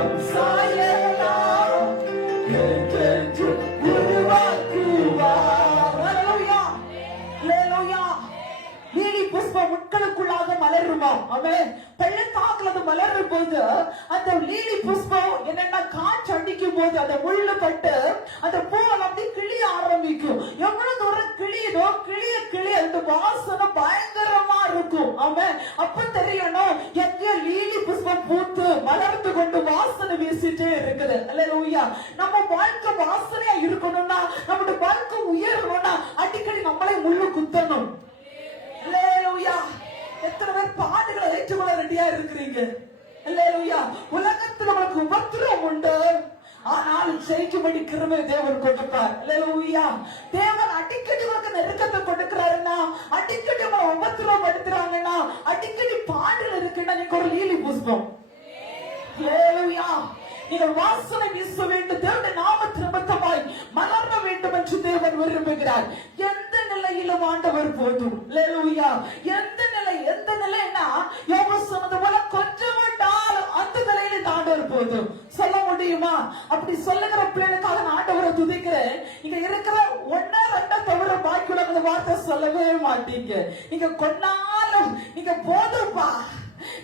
அம்சாயலாம் முற்றென்று உருவாக்குவார். அல்லேலூயா. அல்லேலூயா. லீலி புஷ்பம் முட்களுக்குள்ளாக மலருமா? ஆமென். பள்ளத்தாக்குல அது மலரும் போது அந்த லீலி புஷ்பம் என்னன்னா, காற்று அடிக்கும் போது அந்த முள்ளு பட்டு அந்த பூவை அப்படி கிளிய ஆரம்பிக்கும். எவ்வளவு தூரம் கிளியதோ, கிளிய கிளிய அந்த வாசனை பயங்கரமா இருக்கும். ஆமென். அப்ப தெரியணும், எங்க லீலி புஷ்பம் பூத்து மலர்ந்து கொண்டு வாசனை வீசிட்டே இருக்குது. அல்லேலூயா. நம்ம வாழ்க்கை வாசனையா இருக்கணும்னா, நம்முடைய வாழ்க்கை உயரணும்னா, அடிக்கடி நம்மளே முள்ளு குத்தணும். அல்லேலூயா. எத்தனை பேர் பாடுகளை ஏற்றுக்கொள்ள ரெடியா இருக்கிறீங்க? அல்லேலூயா. உலகத்தில் உங்களுக்கு உபத்திரம் உண்டு, ஆனால் ஜெயிக்கும்படி கிருபை தேவன் கொடுப்பார். அல்லேலூயா. தேவன் அடிக்கடி உங்களுக்கு நெருக்கத்தை கொடுக்கிறாருன்னா, அடிக்கடி உங்களை உபத்திரம் படுத்துறாங்கன்னா, அடிக்கடி பாடல் இருக்குன்னா, நீங்க ஒரு லீலி புஷ்பம். அல்லேலூயா. நீங்கள் வாசனை வீச வேண்டும். தேவனுடைய நாமத்தின் நிமித்தமாய் மலர வேண்டும் என்று தேவன் விரும்புகிறார். எந்த நிலையிலும் ஆண்டவர் போதும். அல்லேலூயா. எந்த நிலைன்னா யோபு சொன்னது போல கொஞ்சம் விட்டாலும் அந்த நிலையில ஆண்டவர் போதும். சொல்ல முடியுமா? அப்படி சொல்லுகிற பிள்ளைகளுக்காக நான் ஆண்டவரை துதிக்கிறேன். இங்க இருக்கிற ஒன்ன ரெண்ட தவிர பாக்கியுள்ள அந்த வார்த்தை சொல்லவே மாட்டீங்க. நீங்க கொண்டாலும் நீங்க போதும்பா,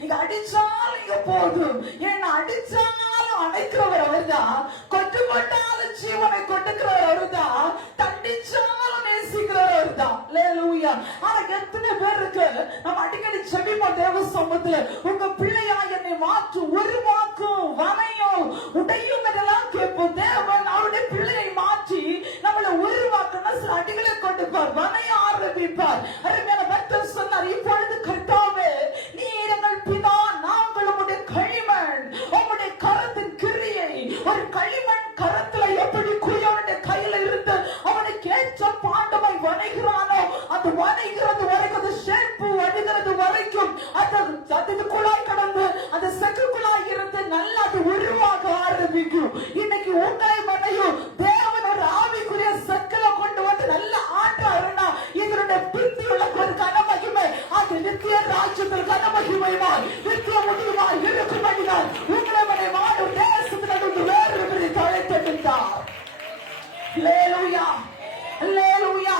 நீங்க அடிச்சாலும் நீங்க போதும். ஏன்னா அடிச்சாலும் அணைக்கிறவர் அவர்தான், கொஞ்சம் கொண்டாலும் ஜீவனை கொடுக்கிறவர் அவர்தான், தண்டிச்சாலும் நேசிக்கிறவர் அவர்தான். அல்லேலூயா. ஆனா எத்தனை பேருக்கு நம்ம அடிக்கடி செபிப்போம் தேவ சமூகத்துல, உங்க பிள்ளையா என்னை மாற்று, உருவாக்கும், வனையும், உடையும் இதெல்லாம் கேட்போம். தேவன் அவருடைய பிள்ளையை மாற்றி நம்மளை உருவாக்கணும். சில அடிகளை கொடுப்பார், வனைய ஆரம்பிப்பார். அருமையான பக்தர் சொன்னார், இப்பொழுது கர்த்தாவே நீர் எங்கள் பிதா, நாங்கள் உம்முடைய களிமண், உம்முடைய கரத்தின் கிரியை. ஒரு களிமண் கரத்துல எப்படி குயவனுடைய கையில இருந்து அவனுக்கு ஏற்ற பாண்டமை வணைகிறானோ, அது வணைகிறது வரைக்கும், அது ஷேப்பு வணிகிறது வரைக்கும், அது குழாய் கடந்து அந்த செக்கு குழாய் இருந்து நல்லா அது உருவாக ஆரம்பிக்கும். இன்னைக்கு உங்களை மனையும் தேவன் ஒரு ஆவிக்குரிய செக்கல கொண்டு வந்து நல்ல ஆட்டாருன்னா இதனுடைய பிந்தி உள்ள ஒரு கனமகிமை, அது நித்திய ராஜ்யத்தில் கனமகிமையாய் நித்திய முடியுமாய் இருக்கும். மனிதர் உங்களை மனை வாழும் தேசத்திலிருந்து வேறு தழைத்தெடுத்தார். அல்லேலூயா. அல்லேலூயா.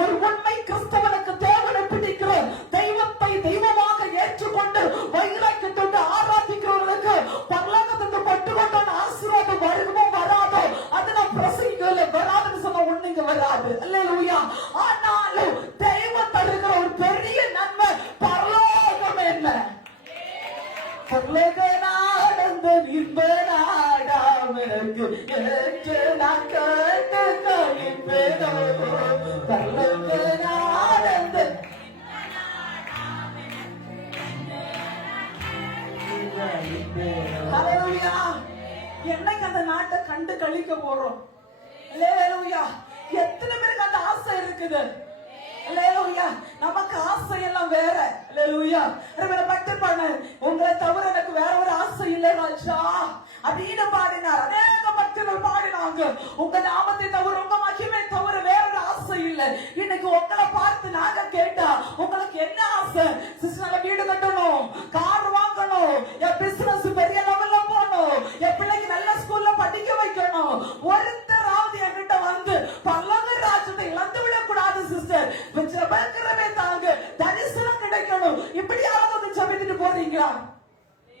ஒரு உண்மை கிறிஸ்தவனுக்கு தேவனை பிடிக்கிற தெய்வத்தை தெய்வமாக ஏற்றுக்கொண்டு வைராக்கியத்தோடு ஆராதிக்கிறவர்களுக்கு பரலோகத்துக்கு பட்டுக்கொண்டான ஆசீர்வாதம் வருமோ வராதோ அது நான் பிரசங்கிக்கல, வராதுன்னு சொன்ன ஒண்ணுங்க வராது. அல்லேலூயா. ஆனாலும் தெய்வம் தருகிற ஒரு பெரிய நன்மை பரலோகம். என்ன பரலோக நாடந்த இன்ப நாடாமக்கு என்று நான் கேட்டு கழிப்பேனோ. பரலோக நாடந்த அல்லேலூயா. என்னைக்கு அந்த நாட்டை கண்டு கழிக்க போறோம்? அல்லேலூயா. எத்தனை பேருக்கு அந்த ஆசை இருக்குது? அல்லேலூயா. நமக்கு ஆசை எல்லாம் வேற. அல்லேலூயா. பட்டு பண்ண உங்களை தவிர எனக்கு வேற ஒரு ஆசை இல்லை ராஜா அப்படின்னு பாடினார். அநேக பக்தர்கள் பாடினாங்க, உங்க நாமத்தை தவிர, உங்க மகிமை தவிர வேற ஒரு ஆசை இல்லை. இன்னைக்கு உங்களை பார்த்து நாங்க கேட்டா உங்களுக்கு என்ன ஆசை? சிஸ்டர் வீடு கட்டணும், கார் வாங்கணும், என் பிசினஸ் பெரிய லெவல்ல போகணும், என் பிள்ளைக்கு நல்ல ஸ்கூல்ல படிக்க வைக்கணும். ஒருத்தராவது என்கிட்ட வந்து பல்லவ ராஜ்யத்தை இழந்து விடக்கூடாது சிஸ்டர், ஜெபக்கிறவே தாங்க, தரிசனம் கிடைக்கணும், இப்படியாவது ஜெபித்துட்டு போறீங்களா?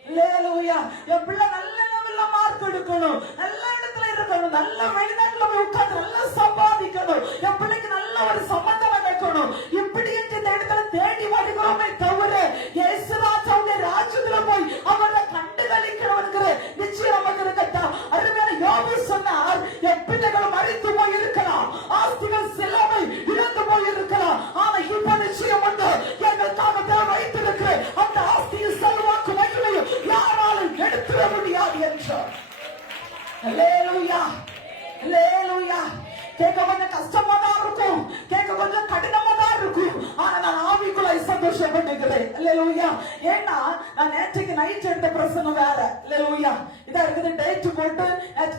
அல்லேலூயா. என் பிள்ளை நல்ல லெவல்ல மார்க் எடுக்கணும், நல்ல இடத்துல இருக்கணும், நல்ல வெளிநாட்டுல போய் உட்கார்ந்து நல்லா சம்பாதிக்கணும், என் பிள்ளைக்கு நல்ல ஒரு சம்பந்தம் நடக்கணும், இப்படி இந்த இடத்துல தேடி வருகிறோமே தவிர இயேசுராஜாவுடைய ராஜ்யத்துல போய் அவரை கண்டு கழிக்கிறவனுக்கு நிச்சயம் நமக்கு இருக்கட்டா. அருமையான யோபு சொன்னார், என் பிள்ளைகள் மறித்து போய் இருக்கலாம், ஆஸ்திகள் செல்லாமல் இழந்து போய் இருக்கலாம், ஆனா இப்ப நிச்சயம் உண்டு எங்கள் தாமத்தை வைத்திருக்கிற அந்த ஆஸ்தியை செல்வாக்கு மகிமையும் யாராலும் எடுத்துட முடியாது என்றார். அல்லேலூயா. அல்லேலூயா. கேட்க கொஞ்சம் கஷ்டமா தான் இருக்கும், கேட்க கொஞ்சம் கடினமா தான் இருக்கும், ஆனா நான் ஆவிக்குள்ள சந்தோஷப்பட்டுக்கிறேன். அல்லேலூயா. ஏன்னா நான் நேற்றுக்கு நைட் எடுத்த பிரசங்கம் வேற. அல்லேலூயா. இதா இருக்குது டேட் போட்டு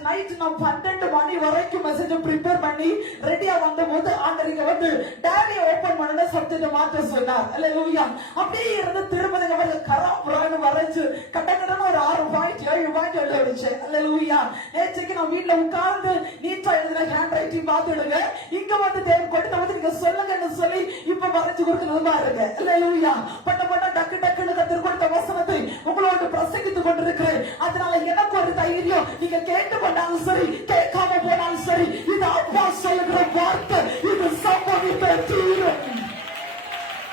நைட் நான் 12 மணி வரைக்கும் மெசேஜ் ப்ரிப்பேர் பண்ணி ரெடியா வந்த போது ஆண்டவருக்கு வந்து டைரியை ஓபன் பண்ண சப்ஜெக்ட் மாற்ற சொன்னார். அல்லேலூயா. அப்படியே இருந்து திருமதி அவர்கள் கராபுரான்னு வரைச்சு கட்டக்கடன்னு ஒரு 6 பாயிண்ட் 7 பாயிண்ட் எழுத வச்சேன். அல்லேலூயா. நேற்றுக்கு நான் வீட்டுல உட்கார்ந்து நீட்டா எழுதின ஹேண்ட் ரைட்டிங் பார்த்துடுங்க, இங்க வந்து தேவன் கொடுத்த வந்து நீங்க சொல்லுங்கன்னு சொல்லி இப்ப வரைச்சு கொடுக்கிறது பாருங்க. அல்லேலூயா. பட்ட டக்கு டக்குன்னு கத்தர் கொடுத்த வசனத்தை உங்களோட பிரசங்கித்துக் கொண்டிருக்கிறேன். அதனால எனக்கு ஒரு தைரியம், நீங்க கேட்டு கொண்டாலும் சரி கேட்காம போனாலும் சரி, இது அப்பா சொல்லுகிற வார்த்தை, இது சம்பவித்த தீரும்.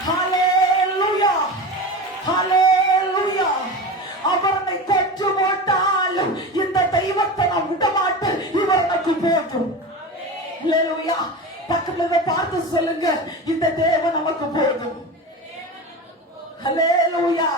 ஹல்லேலூயா. ஹல்லேலூயா. அவரை கொன்று போட்டாலும் இந்த தெய்வத்தை நான் விடமாட்டேன், இவர் எனக்கு போதும். அல்லேலூயா. பக்கத்துல பார்த்து சொல்லுங்க, இந்த தேவன் நமக்கு போதும். அல்லேலூயா.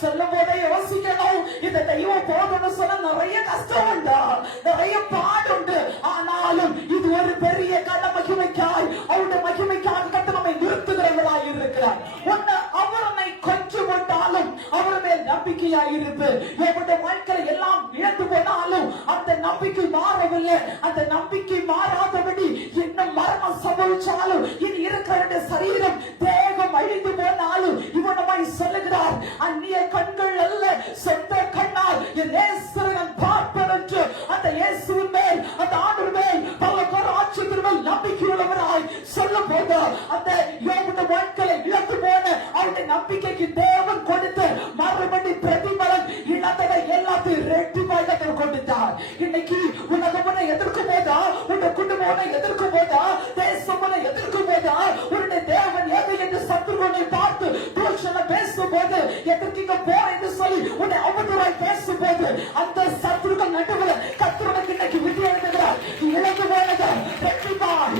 சொல்லும் போதே யோசிக்கணும், இந்த தெய்வம் போதும்னு சொன்ன நிறைய கஷ்டம் உண்டு, நிறைய பாடுண்டு, ஆனாலும் இது ஒரு பெரிய கட மகிமைக்காய், அவருடைய மகிமைக்காக கட்ட நம்மை நிறுத்துகிறவர்களாய் இருக்கிறார். ஒன்னு அவர் நம்மை கொஞ்சம் விட்டாலும் அவர் மேல் நம்பிக்கை சாட்சியாயிருப்பு. யோபுடைய வாழ்க்கையில எல்லாம் இழந்து போனாலும் அந்த நம்பிக்கை மாறவில்லை. அந்த நம்பிக்கை மாறாதபடி இன்னும் மரணம் சம்பவிச்சாலும் இனி இருக்கிற சரீரம் தேகம் அழிந்து போனாலும் இவனமாய் சொல்லுகிறார், அந்நிய கண்கள் அல்ல சொந்த கண்ணால் என் இயேசுவை நான் பார்ப்பேன் என்று அந்த இயேசுவின் மேல் அந்த ஆண்டவர் மேல் பரலோக ராஜ்யத்தின் மேல் நம்பிக்கையுள்ளவராய் சொல்லும் போது அந்த யோபுடைய வாழ்க்கையில இழந்து போன அவருடைய நம்பிக்கைக்கு தேவன் கொடுத்து மறுபடி பிரதிபலன் இழந்ததை எல்லாத்தையும் ரெட்டிப்பாக கொடுத்தார். இன்னைக்கு உலகம் எதிர்க்கும் போதா, உன்னுடைய குடும்பம் எதிர்க்கும் போதா, தேசம் எதிர்க்கும் போதா, உன்னுடைய தேவன் எது என்று சத்துருவை பார்த்து தூஷணம் பேசும் போது எதற்கிங்க போற என்று சொல்லி உன்னை அவதூறாய் பேசும் போது அந்த சத்துருக்கள் நடுவில் கர்த்தருக்கு இன்னைக்கு விதி எழுதுகிறார். இழந்து போனது ரெட்டிப்பாய்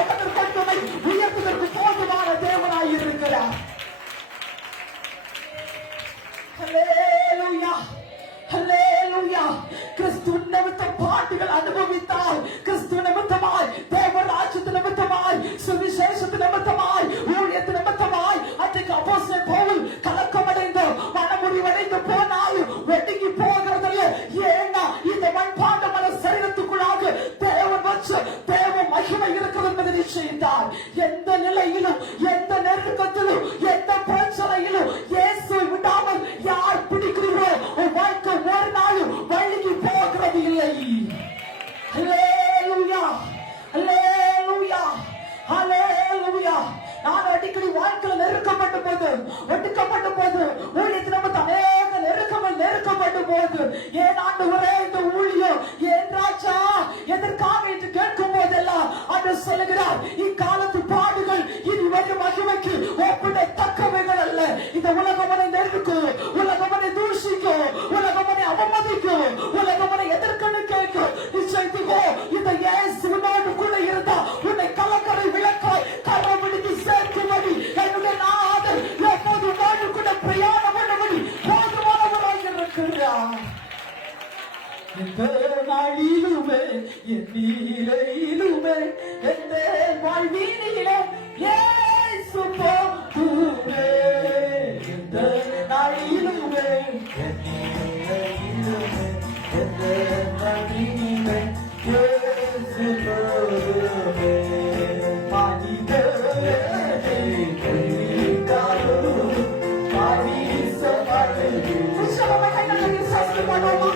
அதற்கொண்டுமை உயர்த்துவதற்கு போதுமான தேவனாய் இருக்கிறார். ஹல்லேலூயா, ஹல்லேலூயா. கிறிஸ்து நிமித்தம் பாட்டுகள் அனுபவித்தால், கிறிஸ்து நிமித்தமாய், தேவ ராஜ்யத்து நிமித்தமாய், சுவிசேஷத்து நிமித்தமாய், ஊழியத்து நிமித்தமாய் அன்றைக்கு அப்போஸ்தலன் பவுல் கலக்கமடைந்து மனமுடிவடைந்து போனாலும் வெடுங்கி போகிறதில்லை. ஏன்னா இந்த மண்பாண்டமான சரீரத்துக்குள்ளாக தேவன் வச்சு தேவ மகிமை இருக்கிறது என்பதை நிச்சயித்தார். எந்த நிலையிலும், எந்த நெருக்கத்திலும், எந்த பிரச்சனையிலும் இயேசுவை விடாமல் யார் பிடிக்கிறீர்களோ உன் வாழ்க்கை ஒரு நாளும் வழுகி போகிறது இல்லை. ஹல்லேலூயா, ஹல்லேலூயா, ஹல்லேலூயா. நான் அடிக்கடி வாழ்க்கையில் நெருக்கப்பட்ட போது, ஒடுக்கப்பட்ட போது, ஊழியத்தில் நம்ம அநேக நெருக்கப்பட்ட போது, ஏன் ஆண்டவரே இந்த ஊழியம், ஏன் ராஜா எதற்காக என்று கேட்கும் போதெல்லாம் அவர் சொல்லுகிறார், இக்காலத்து பாடுகள் இனி வரும் மகிமைக்கு ஒப்பிடத்தக்கவைகள் அல்ல. இந்த உலகமனை நெருக்கும், உலகமனை தூஷிக்கும், உலகமனை அவமதிக்கும், உலகமனை எதற்கென்னு கேட்கும். நிச்சயத்துக்கோ இந்த இயேசுவோடு கூட இருந்தா உன்னை கலக்கரை விளக்காய் கரம் பிடித்து சேர்க்கும்படி என்னுடைய நாதர் எப்போது உன்னோடு கூட பிரயாணம் பண்ணபடி போதுமானவராக இருக்கிறார். எந்த நாளிலுமே, என் நீலையிலுமே, எந்த வாழ்வினிலே இயேசு போதுமே. எந்த நாளிலுமே, என் நீலையிலுமே, எந்த வாழ்வினிலே இயேசு போதுமே. மனிதரே கைவிட்டாலும் பாரிசமடைந்து பண்ணுவோமா?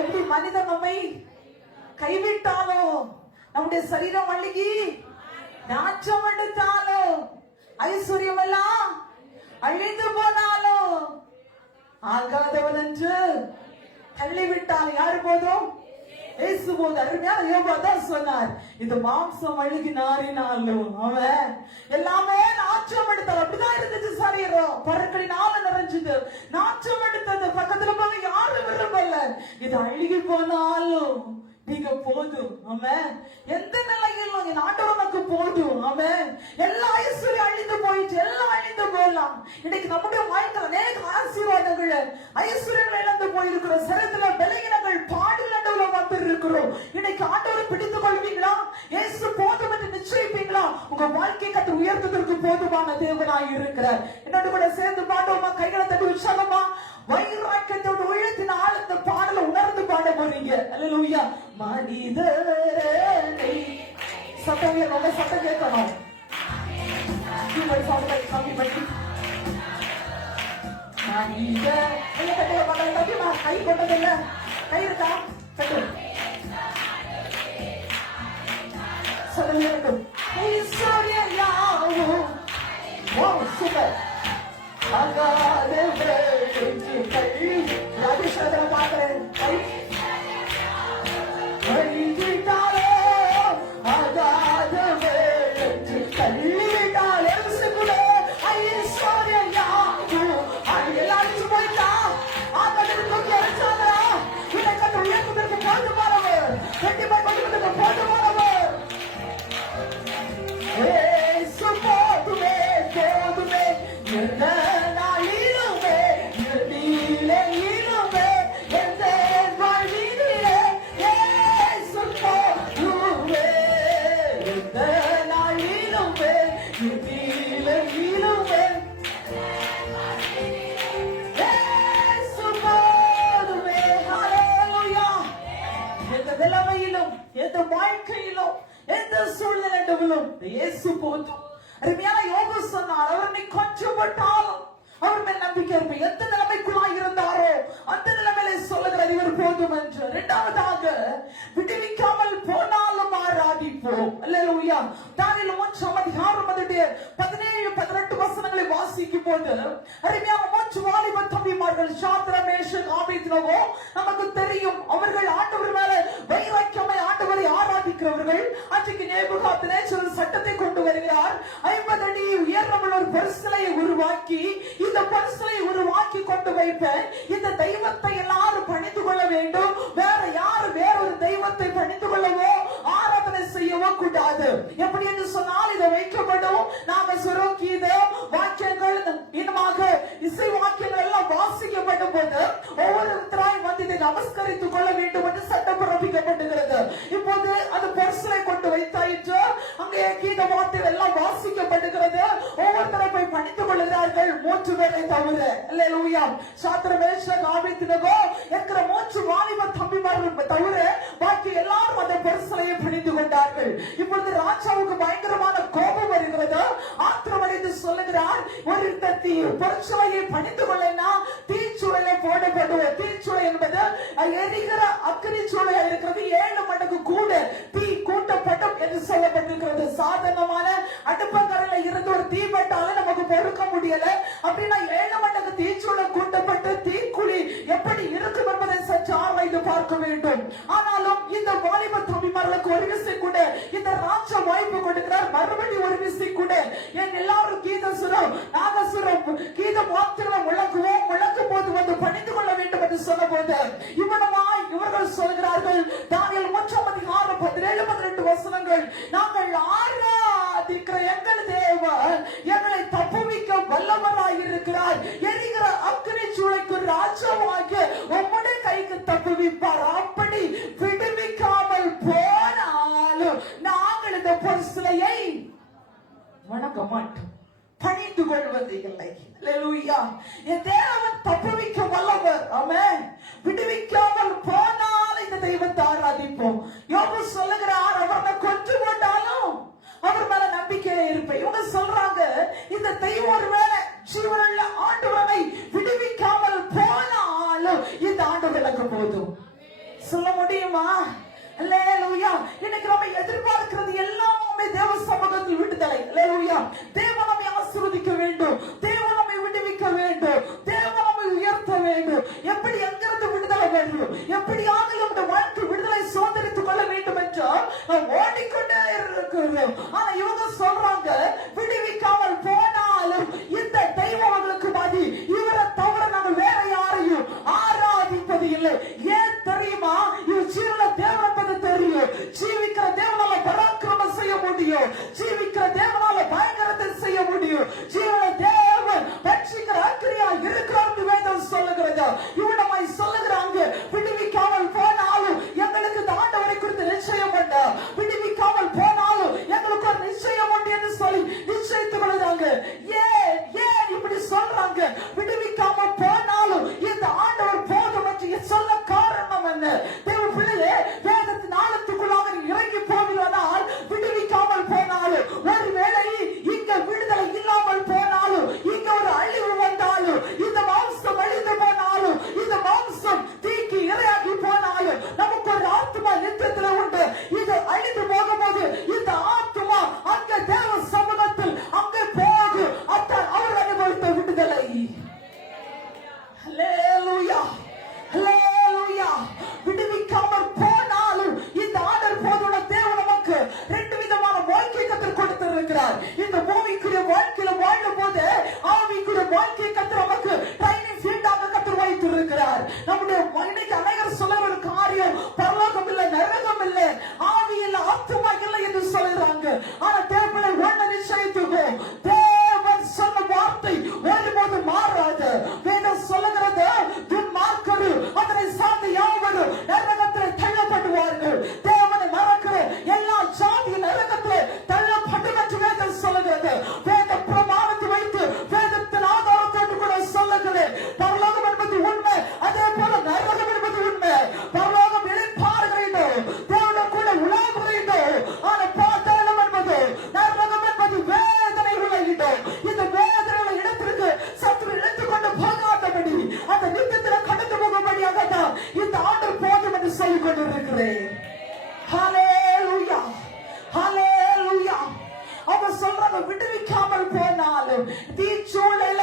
எப்படி மனிதன் நம்மை கைவிட்டாலோ, நம்முடைய சரீரம் அழுகி நாற்றம் எடுத்தாலோ, ஐஸ்வர்யம் எல்லாம் அழிந்து போனாலோ, ஆகாதவன் என்று தள்ளிவிட்டால் யாரு போதும்? இயேசு போது. அருமையான யோபு தான் சொன்னார், இது மாம்சம் அழுகி நாறினாலும் அவன் எல்லாமே நாற்றம் எடுத்தால். அப்படிதான் இருந்துச்சு சரீரம், பருக்களினால நிறைஞ்சது, நாற்றம் எடுத்தது, பக்கத்துல போக யாரும் விரும்பல. இது அழுகி போனாலும் நீங்க போதும். ஆமென். எந்த நிலையிலும் என் ஆண்டவர் நமக்கு போதும். ஆமென். எல்லா ஐஸ்வர்யம் அழிந்து போயிட்டு, எல்லாம் அழிந்து போகலாம். இன்னைக்கு நம்முடைய வாழ்க்கையில் அநேக ஆசீர்வாதங்கள், ஐஸ்வர்யங்கள் இழந்து போயிருக்கிற சிறத்துல பலகீனங்கள், பாடுகள் நடுவில் வந்து இருக்கிறோம். இன்னைக்கு ஆண்டவரை பிடித்துக் கொள்வீங்களா? இயேசு போதும் என்று நிச்சயிப்பீங்களா? உங்க வாழ்க்கை கத்து உயர்த்ததற்கு போதுமான தேவனாய் இருக்கிறார். என்னோட கூட சேர்ந்து பாடுவோமா? கைகளை தட்டி உற்சாகமா வைராக்கியத்தோடு உயர்த்தின ஆழ்ந்த பாடலை உணர்ந்து பாட போறீங்க. அல்லேலூயா. மனிதரை சத்தம் ரொம்ப சத்தம் கேட்கணும். கம்மி பண்ணி மனித கையை கட்டுங்க பக்கம் தப்பிமா, கை கொண்டது இல்ல, கை இருக்கா கட்டு சொல்லுங்க இருக்கும் ஐஸ்வர்யாவும் ஓ சூப்பர் அகாத வேளைகள் ராஜேஸ்வரத்தை பார்க்கிறேன் கை கழிவிட்டாலே அகாத வேளைகள் கழிவிட்டாலே கூட ஐஸ்வர்யாவும் எல்லாரும் போயிட்டா ஆகவே தூக்கி அடிச்சாங்க இதை கண்டு உயர்ந்ததற்கு போது மாறவர் கண்டிப்பாக கொடுக்கிறதுக்கு போது மாறவர் போதுமே போதுமே எந்த நாளிலுமே இலுமே எந்த வாழ்விலே ஏசு போதுமே எந்த நாளிலுமே இலுமே ஏசு போதுமே ஹல்லேலூயா எந்த நிலைமையிலும் எந்த வாழ்க்கையிலும் எந்த சூழ்நிலையிலும் இயேசு போதும். அருமையான யோபு சொன்னார், அவர் நீ கொஞ்சம் பட்டாலும் அவர் மேல் நம்பிக்கை இருப்பேன். எந்த நிலைமைக்குள்ளாய் இருந்தாரோ அந்த நிலைமையில சொல்லுகிறார் இவர் போதும் என்று. இரண்டாவதாக விடுவிக்காமல் போனாலும் ஆராதிப்போம். அல்லேலூயா. தானியேல் 3:17-18 வசனங்களை வாசிக்கும் போது அருமையான 3 வாலிப தம்பிமார்கள் சாத்ராக் மேஷாக் ஆபேத்நேகோ நமக்கு தெரியும். அவர்கள் ஆண்டவர் மேல வைராக்கியமாய் ஆண்டவரை ஆராதிக்கிறவர்கள். அன்றைக்கு நேபுகாத்நேச்சர் சட்டத்தை கொண்டு வருகிறார். 50 அடி உயரமுள்ள ஒரு பரிசலையை உருவாக்கி இந்த பரிசலை உருவாக்கி கொண்டு வைப்பேன். இந்த தெய்வத்தை எல்லாரும் பணிந்து கொள்ள வேண்டும். வேற யாரும் வேறொரு தெய்வத்தை பணிந்து கொள்ளவோ ஆராதனை செய்யவோ கூடாது. எப்படி என்று சொன்னால் இதை வைக்கப்படும். நாங்க சுரோக்கீத வாக்கியங்கள் இன்னமாக இசை வாக்கியங்கள் எல்லாம் வாசிக்கப்படும் போது ஒவ்வொருத்தராய் வந்து இதை நமஸ்கரித்துக் கொள்ள வேண்டும் என்று சட்டம் பிறப்பிக்கப்படுகிறது. இப்போது அது பரிசலை கொண்டு வைத்தாயிற்று. அங்கே கீத வார்த்தைகள் எல்லாம் வாசிக்கப்படுகிறது. ஒவ்வொருத்தரை போய் பணித்துக் கொள்கிறார்கள். 3 பேரை தவிர. அல்லேலூயா. சாத்ராக் மேஷாக் ஆபேத்நேகோ என்கிற 3 வாலிப தம்பிமார்கள் தவிர பாக்கி எல்லாரும் அந்த பரிசலையை பணிந்து கொண்டார்கள். இப்பொழுது ராஜாவுக்கு பயங்கரமான கோபம் வருகிறது. ஆத்திரமடைந்து சொல்லுகிறார், ஒரு பரிசலையை பணிந்து கொள்ளனா தீச்சுளையை போடப்படுவோம். தீச்சுளை என்பது எரிகிற அக்னி சூளையா இருக்கிறது. 7 மடங்கு கூட தீ கூட்டப்படும் என்று சொல்லப்பட்டிருக்கிறது. சாதாரணமான அடுப்பங்கரையில இருந்து ஒரு தீபட்டால நமக்கு பொறுக்க முடியல. அப்படின்னா 7 மடங்கு தீச்சூளை கூட்டப்பட்டு தீக்குழி எப்படி இருக்கும் என்பதை சற்று ஆராய்ந்து பார்க்க வேண்டும். ஆனாலும் இந்த வாலிப தம்பிமார்களுக்கு ஒரு விசை கூட இந்த ராஜா வாய்ப்பு கொடுக்கிறார். மறுபடியும் ஒரு விசை கூட என் எல்லாரும் கீத சுரம் நாகசுரம் கீத வார்த்தைகளை முழக்குவோம். முழக்கும் போது வந்து பணிந்து கொள்ள வேண்டும் என்று சொன்ன போது இவனமாய் இவர்கள் சொல்கிறார்கள். தானியேல் 3:17-18 வசனங்கள், நாங்கள் ஆராதிக்கிற எங்கள் தேவன் எங்களை தப்புவிக்க வல்லவராய் இருக்கிறார். எரிகிற அக்கினி சூளைக்கு ராஜாவாகிய உம்முடைய கைக்கு தப்புவிப்பார். அப்படி விடுவிக்காமல் போனாலும் நாங்கள் இந்த பரிசலையை வணங்க மாட்டோம், பணிந்து கொள்வது இல்லை. அல்லேலூயா. என் தேவன் தப்புவிக்க வல்லவர். ஆமென். விடுவிக்காமல் போனால் இந்த தெய்வத்தை ஆராதிப்போம். யோபு சொல்லுகிறார், அவரை கொன்று போட்டாலும் அவர் மேல நம்பிக்கையா இருப்பேன். இவங்க சொல்றாங்க, இந்த தெய்வம் ஒருவேளை ஜீவனுள்ள ஆண்டவரை விடுவிக்காமல் போனாலும் இந்த ஆண்டவர் எனக்கு போதும். சொல்ல முடியுமா? அல்லேலூயா. இன்னைக்கு நம்ம எதிர்பார்க்கிறது எல்லாமே தேவ சமூகத்தில் விடுதலை. அல்லேலூயா. தேவன் நம்மை ஆசீர்வதிக்க வேண்டும். தேவன் நம்மை விடுவிக்க வேண்டும். தேவன் நம்மை உயர்த்த வேண்டும். எப்படி எங்கிருந்து விடுதலை வேண்டும், எப்படியாக நம்முடைய வாழ்க்கை விடுதலை சுதந்திரித்துக் கொள்ள வேண்டும் என்றால் ஓடிக்கொண்டே இருக்கிறோம். ஆனா இவங்க சொல்றாங்க, விடுவிக்காமல் போனாலும் இந்த தெய்வம் அவர்களுக்கு மதி. இவரை தவிர நாங்கள் வேற யாரையும் ஆராதிப்பது இல்லை. ஏன் தெரியுமா? இவர் ஜீவன தேவன் என்பது தெரியும். ஜீவிக்கிற தேவனால பராக்கிரமம் செய்ய முடியும். ஜீவிக்கிற தேவனால பயங்கரத்தை செய்ய முடியும். ஜீவன தேவன் ரட்சிக்கிற அக்கிரியா இருக்கிறார் வேதம் சொல்லுகிறது. இவனமாய் சொல்லுகிறாங்க, விடுவிக்காமல் போனாலும் எங்களுக்கு இந்த ஆண்டவரை குறித்து நிச்சயம் உண்டு. விடுவிக்காமல் போனாலும் எங்களுக்கு ஒரு நிச்சயம் உண்டு என்று சொல்லி விடுவிக்காமல் போனாலும், தீச்சூழல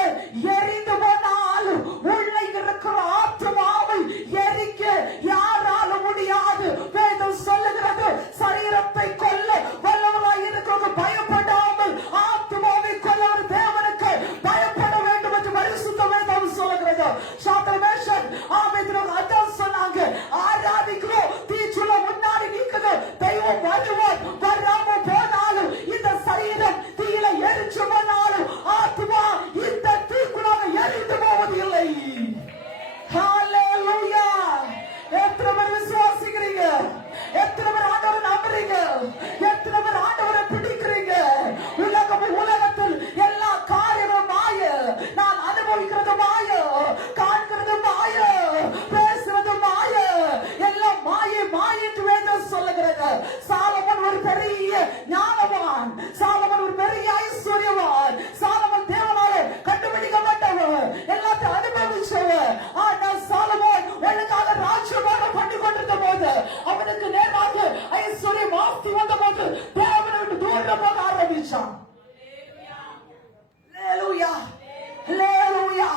எரிந்து போனாலும், உள்ள இருக்கிற ஆத்மாவை எரிக்க யாரால முடியாது. வேதம் சொல்லுகிறது, சரீரத்தை கொல்ல வல்லவராய் இருக்கிறது பயப்படாமல் ஆத்மாவை கொல்ல ஒரு தேவனுக்கு பயப்பட வேண்டும் என்று பரிசுத்த வேதம் சொல்லுகிறது. சாத்ராக் மேஷாக் ஆபேத்நேகோ அதான் சொன்னாங்க, ஆராதிக்கிறோம், தீச்சூழ முன்னாடி நிக்குது, தெய்வம் வருவார், வராம போனாலும் இந்த சரீரம் தீயில எரிச்சு போனாலும் ஆத்மா இந்த தீக்குள்ளாக எரிந்து போவதில்லை. ஹalleluya. எத்தனை பேர் விசுவாசிக்கிறீங்க? எத்தனை பேர் ஆண்டவரை நம்புறீங்க? எத்தனை பேர் ஆண்டவரை பிடிக்கிறீங்க? உலகத்தில் எல்லா காரியங்களும் மாய, நான் அனுபவிக்கிறது மாய, காண்கிறது மாய, பேசுறது மாய, எல்லாம் மாயை மாயை என்று வேதம் சொல்லுகிறது. சாலமன் ஒரு பெரிய ஞானவான், சாலமன் ஒரு பெரிய ஐஸ்வர்யவான், சாலமன் தேவனால கண்டுபிடிக்கப்பட்டவர், எல்லாத்தையும் அனுபவிச்சவர். ஆனால் சாலமன் ஒழுங்காக ராஜ்யபாரம் பண்ணி கொண்டிருந்த போது, அவனுக்கு நேராக ஐஸ்வர்யம் ஆஸ்தி வந்த போது தேவனை விட்டு தூரம் போக ஆரம்பிச்சான். ஹalleluya, ஹalleluya.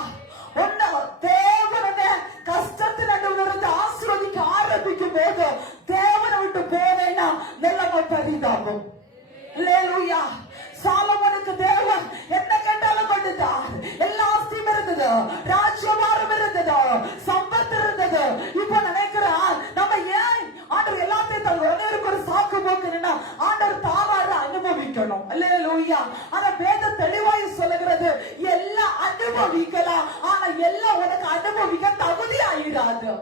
தேவனுடைய கஷ்டத்தின் நடுவிலிருந்து ஆசீர்வதிக்க ஆரம்பிக்கும் போது தேவனை விட்டு போனேன்னா நிலைமை பரிதாபம். ஹalleluya. சாலமோனுக்கு தேவன் என்ன கேட்டாலும் கொடுத்தார். எல்லா ஆஸ்தியும் இருந்தது, ராஜ்யபாரம் இருந்தது, சம்பத்து இருந்தது. இப்ப நினைக்கிறான், நம்ம ஏன் ஆண்டவர் எல்லாத்தையும் தருவோம், ஒரு சாக்கு போக்குன்னா ஆண்டவர் தாராள அனுபவிக்கணும். ஹalleluya. ஆனா வேதம் தெளிவாய் சொல்லுகிறது, எல்லாம் அனுபவிக்கலாம், ஆனா எல்லாம் உனக்கு அனுபவிக்க தகுதி ஆயிடாது.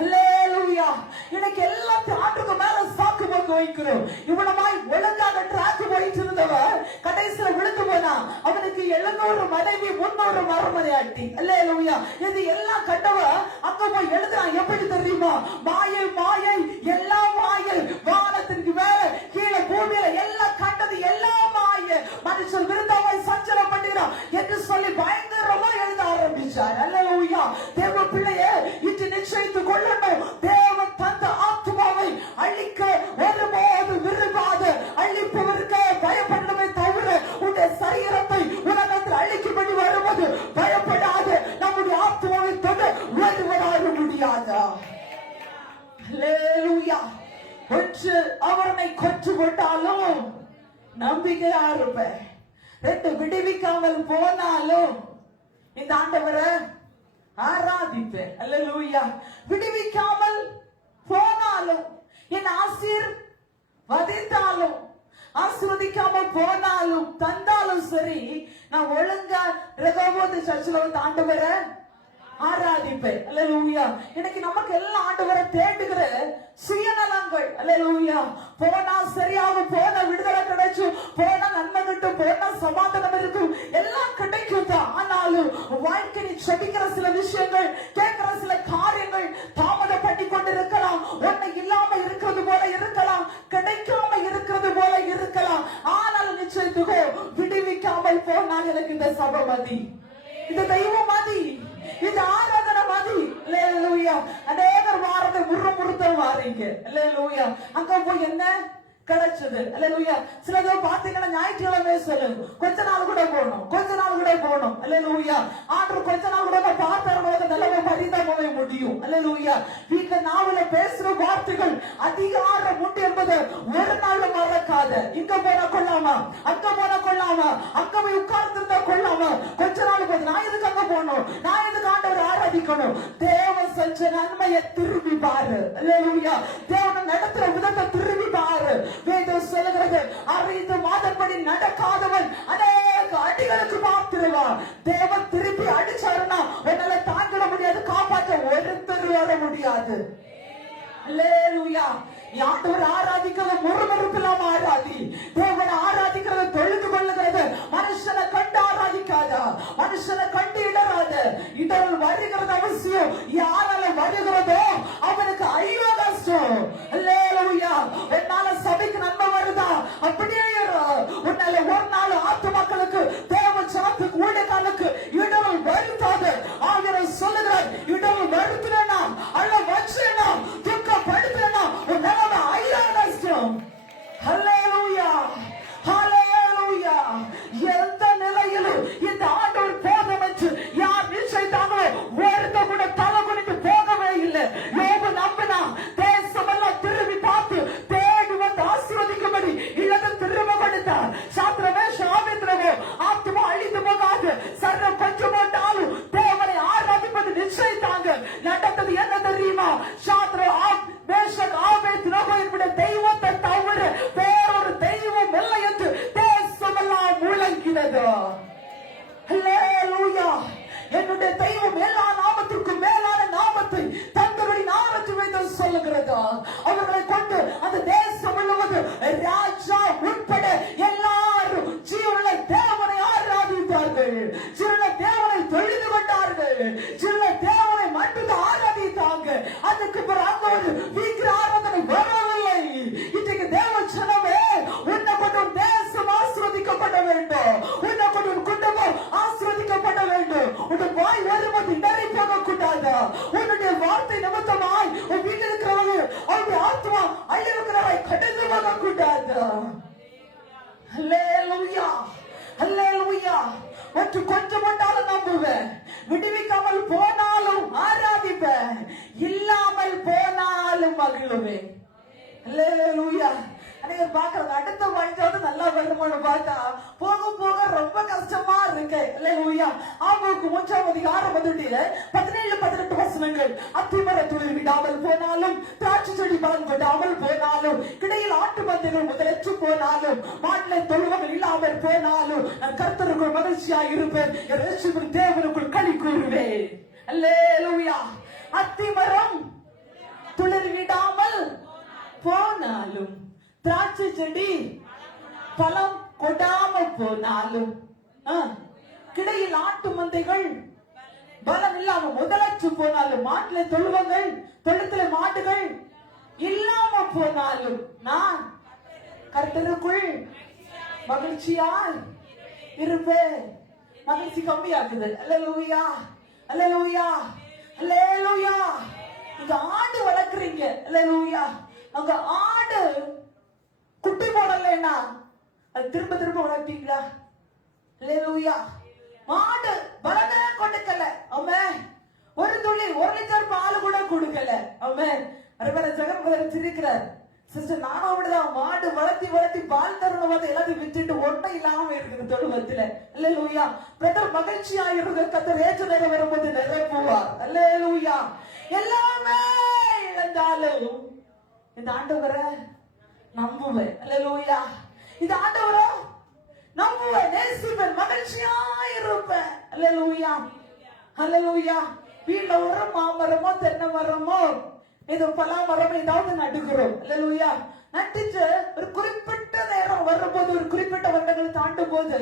ஹalleluya. இன்னைக்கு எல்லாத்தையும் ஆண்டுக்கு மேல சாக்கு போக்கு வைக்கிறோம். இவ்வளவாய் ஒழுங்காக ட்ராக் போயிட்டு இருந்தவர் கடைசியில விழுந்து போனா, அவனுக்கு 700 மனைவி 300 மறுமனையாட்டி. ஹalleluya. இது எல்லாம் கண்டவ அங்க போய் எழுதுறான். எப்படி தெரியுமா? மாயை மாயை, எல்லாம் மாயை, வானத்திற்கு மேல கீழே பூமியில எல்லாம் கண்டது எல்லாம் மாயை, மனுஷன் விருந்தாவாய் சஞ்சலம் பண்ணுகிறான் என்று சொல்லி பயங்கரமா எழுத ஆரம்பிச்சார். ஹalleluya. தேவ பிள்ளையே, இன்று நிச்சயித்துக் கொள்ளணும், தேவன் தந்த ஆத்மாவை அழிக்க ஒருபோது விரும்பாத, அழிப்பவருக்கு பயப்படணுமே தவிர உன்னுடைய சரீரத்தை உலகத்தில் அழிக்கும்படி வரும்போது பயப்படாத, நம்முடைய ஆத்மாவை தொட்டு ஒருவராக முடியாதா? ஹalleluya. ஒன்று அவனை கொன்று கொண்டாலும் நம்பிக்கையா இருப்பேன், ரெண்டு விடுவிக்காமல் போனாலும் இந்த ஆண்டவரை ஆராதிப்பேன். ஹalleluya. விடுவிக்காமல் போனாலும், என் ஆசீர் வதித்தாலும், ஆசீர்வதிக்காமல் போனாலும், தந்தாலும் சரி, நான் ஒழுங்கா ரெகோபோத் சர்ச்சில் வந்து ஆண்டவரை ஆராதிப்பேன். ஹalleluya. இன்னைக்கு நமக்கு எல்லாம் ஆண்டவரை தேடுகிற சுயநலங்கள். ஹalleluya. போனா சரியாக, போன விடுதலை கிடைக்கும், போன நன்மை கிட்டும், போன சமாதானம் இருக்கும், எல்லாம் கிடைக்கும் தான். ஆனாலும் வாழ்க்கை செபிக்கிற சில விஷயங்கள், கேட்கிற சில காரியங்கள் தாமதம் பண்ணி கொண்டு இருக்கலாம். ஒன்னை இல்லாம இருக்கிறது போல இருக்கலாம், கிடைக்காம இருக்கிறது போல இருக்கலாம். ஆனாலும் நிச்சயத்துக்கோ விடுவிக்காமல் போனால் எனக்கு இந்த சபை மதி, இந்த தெய்வம் மதி, இந்த ஆராதனை மதி. ஹalleluya. அநேகர் வாரத்தை முறுமுறுத்தல் வாரீங்க. ஹalleluya. அங்க போய் என்ன கிடைச்சது? ஹalleluya. சிலதோ பாத்தீங்கன்னா ஞாயிற்றுக்கிழமை சொல்லு, கொஞ்ச நாள் கூட போகணும், கொஞ்ச நாள் கூட போகணும். ஹalleluya. ஆண்டவர் கொஞ்ச நாள் கூட பார்த்தாருன்னு நிலைமை பரிதாபமே முடியும். ஹalleluya. வீட்டுல நாவல பேசுற வார்த்தைகள் அதிகாரம் உண்டு என்பது ஒரு நாள் மறக்காத. இங்க போனா கொள்ளாமா, அங்க போனா கொள்ளாமா, அங்க போய் உட்கார்ந்து இருந்தா கொள்ளாமா, கொஞ்ச நாள் போது நான் எதுக்கு அங்க போகணும், நான் எதுக்கு ஆண்டவர் ஆராதிக்கணும்? தேவன் செஞ்ச நன்மையை திரும்பி பாரு. ஹalleluya. தேவன் நடத்துற விதத்தை திரும்பி பாரு. வேதம் சொல்லுகிறது, அறிந்து மாதப்படி நடக்காதவன் அநேக அடிகளுக்கு பார்த்திருவான். தேவன் திருப்பி அடிச்சாருன்னா உன்னால தாங்கிட முடியாது, காப்பாற்ற ஒருத்தர் வர முடியாது. ஹalleluya. ஆண்டவர் ஆராதிக்கிறது முறுமுறுப்பில்லாம ஆராதி. தேவனை ஆராதிக்கிறது தொழுது கொள்ளுகிறது. மனுஷனை கண்டு ஆராதிக்காதா, மனுஷனை கண்டு இடராத. இடர்கள் வருகிறது அவசியம். யாரால வருகிறதோ அவனுக்கு ஐயோ கஷ்டம். ஹalleluya. என்னால சபைக்கு நன்மை வருதா, அப்படியே உன்னால ஒரு நாள் ஆத்துமாக்களுக்கு தேவ சனத்துக்கு ஊழியக்காரனுக்கு இடர்கள் வருத்தாது. ஆகியோர் சொல்லுகிறார், இடர்கள் வருத்தினா அல்ல வச்சுனா துக்கப்படுத்தினா உன் நிலைமை ஐயோ கஷ்டம். ஹalleluya. ஹalleluya. அந்த தெய்வத்தை தவிர வேறொரு தெய்வம் இல்லை என்று தேசமெல்லாம் முழங்கினது. ஹல்லேலூயா. என்னுடைய தெய்வம் எல்லா நாமத்திற்கும் மேலான நாமத்தை தங்களுடைய நாமத்தில் வைத்து சொல்லுகிறது. அவர்களை கொண்டு அந்த தேசம் முழுவதும் ராஜா உட்பட எல்லாரும் ஜீவனுள்ள தேவனை ஆராதித்தார்கள், ஜீவனுள்ள தேவனை தொழுது கொண்டார்கள், ஜீவனுள்ள தேவனை மட்டும் ஆராதித்தாங்க. அதுக்கு பிறகு அங்க ஒரு விக்கிர ஆராதனை வரவில்லை. இன்றைக்கு தேவ ஜனமே, உன்னை கொண்டு ஒரு தேசம் ஆசீர்வதிக்கப்பட வேண்டும், உன்னை கொண்டு ஒரு குடும்பம் ஆசீர்வதிக்கப்பட வேண்டும். உன்னுடைய வாய் வருவது இடறி போக கூடாது. உன்னுடைய வார்த்தை நிமித்தமாய் உன் வீட்டில் இருக்கிறவர்கள் அவருடைய ஆத்மா அழிவுகிறவரை கடந்து போக கூடாது. ஹல்லேலூயா, ஹல்லேலூயா. ஒன்று கொஞ்சம் கொண்டாலும் நம்புவேன், விடுவிக்காமல் போனாலும் ஆராதிப்பேன், இல்லாமல் போனாலும் மகிழுவேன். ஹல்லேலூயா. அன்னைக்கு பாக்குறது அடுத்த வாழ்க்கையோட நல்லா வருமானம் பார்த்தா போக போக ரொம்ப கஷ்டமா இருக்கு. ஹல்லேலூயா. ஆமோக்கு 3ஆம் அதிகாரம் 17-18 வசனங்கள். அத்திமர துளிர் விடாமல் போனாலும், திராட்சை செடி பலன் விடாமல் போனாலும், கிடையில் ஆட்டு மந்தைகள் முதலற்று போனாலும், மாட்டிலே தொழுவங்கள் இல்லாமல் போனாலும், நான் கர்த்தருக்குள் மகிழ்ச்சியாய் இருப்பேன், என் ரட்சிப்பின் தேவனுக்குள் களி கூறுவேன். ஹல்லேலூயா. அத்திமரம் துளிர் விடாமல் போனாலும், திராட்சை செடி பழம் கொடாம போனாலும், கிடையில் ஆட்டு மந்தைகள் பலம் இல்லாம முதலற்று போனாலும், மாட்டுல தொழுவங்கள் தொழுத்துல மாட்டுகள் இல்லாம போனாலும், நான் கர்த்தருக்குள் மகிழ்ச்சியாய் இருப்பேன். மகிழ்ச்சி கம்மியாகுது. அல்லேலூயா, அல்லேலூயா, அல்லேலூயா. நீங்க ஆடு வளர்க்குறீங்க. அல்லேலூயா. அங்க ஆடு குட்டி போடலைன்னா அது திரும்ப திரும்ப வளர்ப்பீங்களா? அல்லேலூயா. மாடு பலனை கொடுக்கல, ஆமென். ஒரு துளி 1 லிட்டர் பால் கூட கொடுக்கல, ஆமென். அரவர ஜெகன் சிரிக்கிறார். சிஸ்டர், நானும் அப்படிதான் மாடு வளர்த்தி வளர்த்தி பால் தரணும் போது எல்லாத்தையும் விட்டுட்டு ஒன்றை இல்லாம இருக்குது தொழுவத்துல. அல்லேலூயா. பிரதர் மகிழ்ச்சியா இருந்த கர்த்தர் ஏற்ற நேரம் வரும்போது நிரப்புவார். அல்லேலூயா. எல்லாமே இழந்தாலும் இந்த ஆண்டவரை நம்புவேன். அல்லேலூயா. இந்த ஆண்டவரை நம்புவேன், நேசிப்பேன், மகிழ்ச்சியா இருப்பேன். அல்லேலூயா, அல்லேலூயா. வீட்டுல ஒரு மாமரமோ தென்னை மரமோ ஏதோ பலா மரம் ஏதாவது நடுகிறோம். அல்லேலூயா. நட்டுச்சு ஒரு குறிப்பிட்ட நேரம் வரும்போது, ஒரு குறிப்பிட்ட வருடங்கள் தாண்டும் போது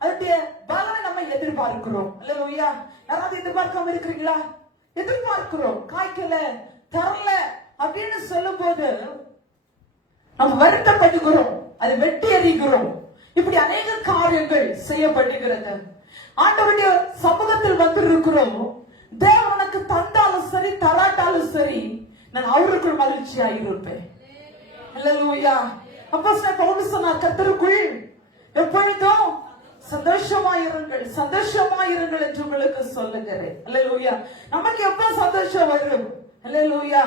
அதனுடைய பலனை நம்ம எதிர்பார்க்கிறோம். அல்லேலூயா. யாராவது எதிர்பார்க்காம இருக்கிறீங்களா? எதிர்பார்க்கிறோம். காய்க்கல, தரல அப்படின்னு சொல்லும் போது நம்ம வருத்தப்படுகிறோம், அதை வெட்டி எறிகிறோம். இப்படி அநேக காரியங்கள் செய்யப்படுகிறது. ஆண்டவருடைய சமூகத்தில் வந்து இருக்கிறோம். தேவனுக்கு தந்தாலும் சரி தராட்டாலும் சரி, நான் அவருக்குள் மகிழ்ச்சியா இருப்பேன். அல்லேலூயா. அப்போஸ்தலன் பவுல் சொன்னார், கர்த்தருக்குள் எப்பொழுதும் சந்தோஷமாயிருங்கள், சந்தோஷமாயிருங்கள் என்று உங்களுக்கு சொல்லுகிறேன். அல்லேலூயா. நமக்கு எப்ப சந்தோஷம் வரும்? அல்லேலூயா.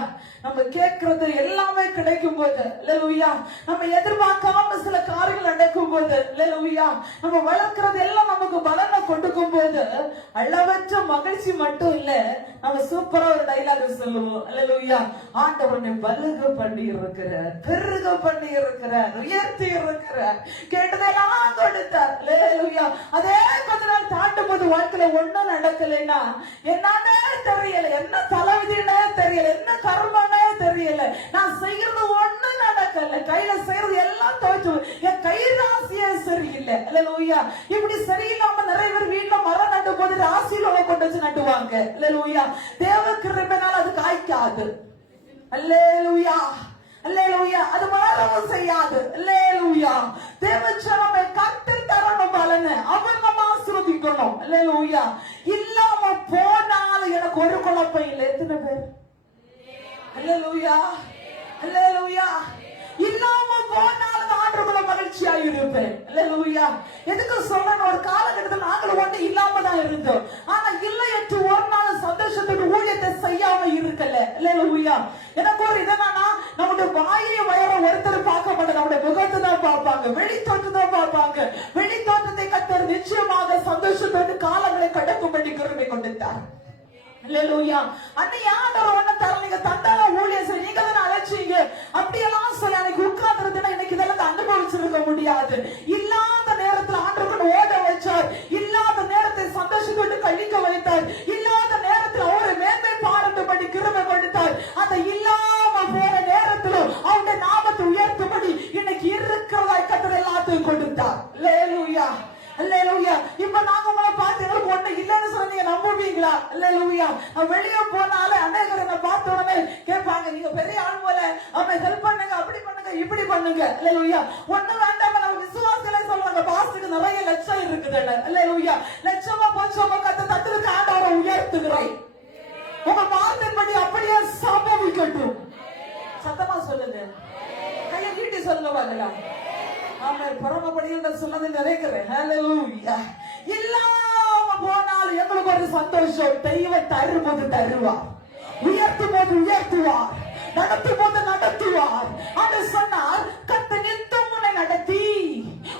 நம்ம கேட்கறது எல்லாமே கிடைக்கும் போது, அல்லேலூயா. நம்ம எதிர்பார்க்காம சில காரியங்கள் நடக்கும் போது, அல்லேலூயா. நம்ம வளர்க்கிறது எல்லாம் நமக்கு பலனை கொடுக்கும் போது அளவற்ற மகிழ்ச்சி மட்டும் இல்ல, நம்ம சூப்பரா ஒரு டைலாக் சொல்லுவோம். அல்லேலூயா. ஆண்டவனை பலுக பண்ணி இருக்கிறார், பெருக பண்ணி இருக்கிறார், உயர்த்தி இருக்கிறார், கேட்டதெல்லாம் கொடுத்தார். அல்லேலூயா. அதே கொஞ்ச நாள் தாண்டும் போது வாழ்க்கையில ஒண்ணும் நடக்கலைன்னா என்னன்னே தெரியல, என்ன தலைவிதினே தெரியல, என்ன கர்மனே தெரியல, நான் செய்யறது ஒண்ணு நடக்கல, கையில செய்யறது எல்லாம் தோற்று, என் கை ராசியே சரியில்லை. அல்லேலூயா. இப்படி சரியில்லாம நிறைய பேர் வீட்டுல மரம் நட்டு போது ராசியில கொண்டு வச்சு நட்டுவாங்க. அல்லேலூயா. தேவ கிருபையினால அது காய்க்காது. அல்லேலூயா, அல்லேலூயா. அது வளரவும் செய்யாது. அல்லேலூயா. தேவச்சனமே கர்த்தர் தரணும் பலனை, அவர் நம்ம ஆசீர்வதிக்கணும். அல்லேலூயா. இல்லாம போனாலும் எனக்கு ஒரு குழப்பம் இல்லை. எத்தனை பேர்? அல்லேலூயா, அல்லேலூயா. இல்லாம போனாலும் ஆண்டவருக்குள்ள மகிழ்ச்சியா இருப்பேன். அல்லேலூயா. எதுக்கு சொல்றேன்? ஒரு காலகட்டத்தில் நாங்கள் ஒண்ணு இல்லாம தான் இருந்தோம். ஆனா இல்லை என்று ஒரு நாள் சந்தோஷத்தோட ஊழியத்தை செய்யாம இருக்கல. அல்லேலூயா. எனக்கு ஒரு இதனா, நம்முடைய வாயை வயற ஒருத்தர் பார்க்க மாட்டாங்க, நம்முடைய முகத்தை தான் பார்ப்பாங்க, வெளி தோற்றத்தை தான் பார்ப்பாங்க. வெளி தோற்றத்தை கர்த்தர் நிச்சயமாக சந்தோஷத்தோடு காலங்களை கடக்கும்படி கிருபை கொடுத்தார். அல்லேலூயா. அன்னை ஆண்டவர் ஒண்ணு தர, நீங்க தந்தால ஊழியம் செய்ய, நீங்க தானே அழைச்சீங்க, அப்படியெல்லாம் சொல்ல முடியாது. இல்லாத நேரத்தில் ஆண்டவருக்கு ஓட வச்சார், இல்லாத நேரத்தை சந்தோஷத்தோடு கழிக்க வைத்தார், இல்லாத நேரத்தில் அவரை மேன்மை பாராட்டும்படி கிருபை கொடுத்தார். அந்த இல்லாம போற நேரத்திலும் அவருடைய நாமத்தை உயர்த்தும்படி இன்னைக்கு இருக்கிறதாய் கர்த்தர் எல்லாத்தையும் கொடுத்தார். அல்லேலூயா, அல்லேலூயா. இப்ப நாங்க உங்களை பார்த்து எங்களுக்கு ஒண்ணு இல்லைன்னு சொன்னீங்க, நம்புவீங்களா? அல்லேலூயா. வெளியே போனாலே அநேகர் என்ன பார்த்த உடனே கேட்பாங்க, நீங்க பெரிய ஆள் போல, அவனை ஹெல்ப் பண்ணுங்க, அப்படி பண்ணுங்க, இப்படி பண்ணுங்க. அல்லேலூயா. ஒண்ணு வேண்டாம நம்ம விசுவாசிகளே சொல்லுவாங்க, பாஸ்டுக்கு நிறைய லட்சம் இருக்குது. அல்லேலூயா. லட்சமா போச்சோமா கத்த தட்டுக்கு ஆண்டவரை உயர்த்துகிறேன். உங்க வார்த்தைப்படி அப்படியே சம்பவிக்கட்டும். சத்தமா சொல்லுங்க, கையை நீட்டி சொல்லுங்க பார்க்கலாம். ஆமென். பரமபடியோட சொன்னது நிறைவேறேன். ஹல்லேலூயா. இல்லாம போனாலும் எங்களுக்கு ஒரு சந்தோஷம். தெய்வம் தரும்போது தருவார், உயர்த்தும் போது உயர்த்துவார், நடத்தும் போது நடத்துவார். அது சொன்னார், கர்த்தர் நித்தம் உன்னை நடத்தி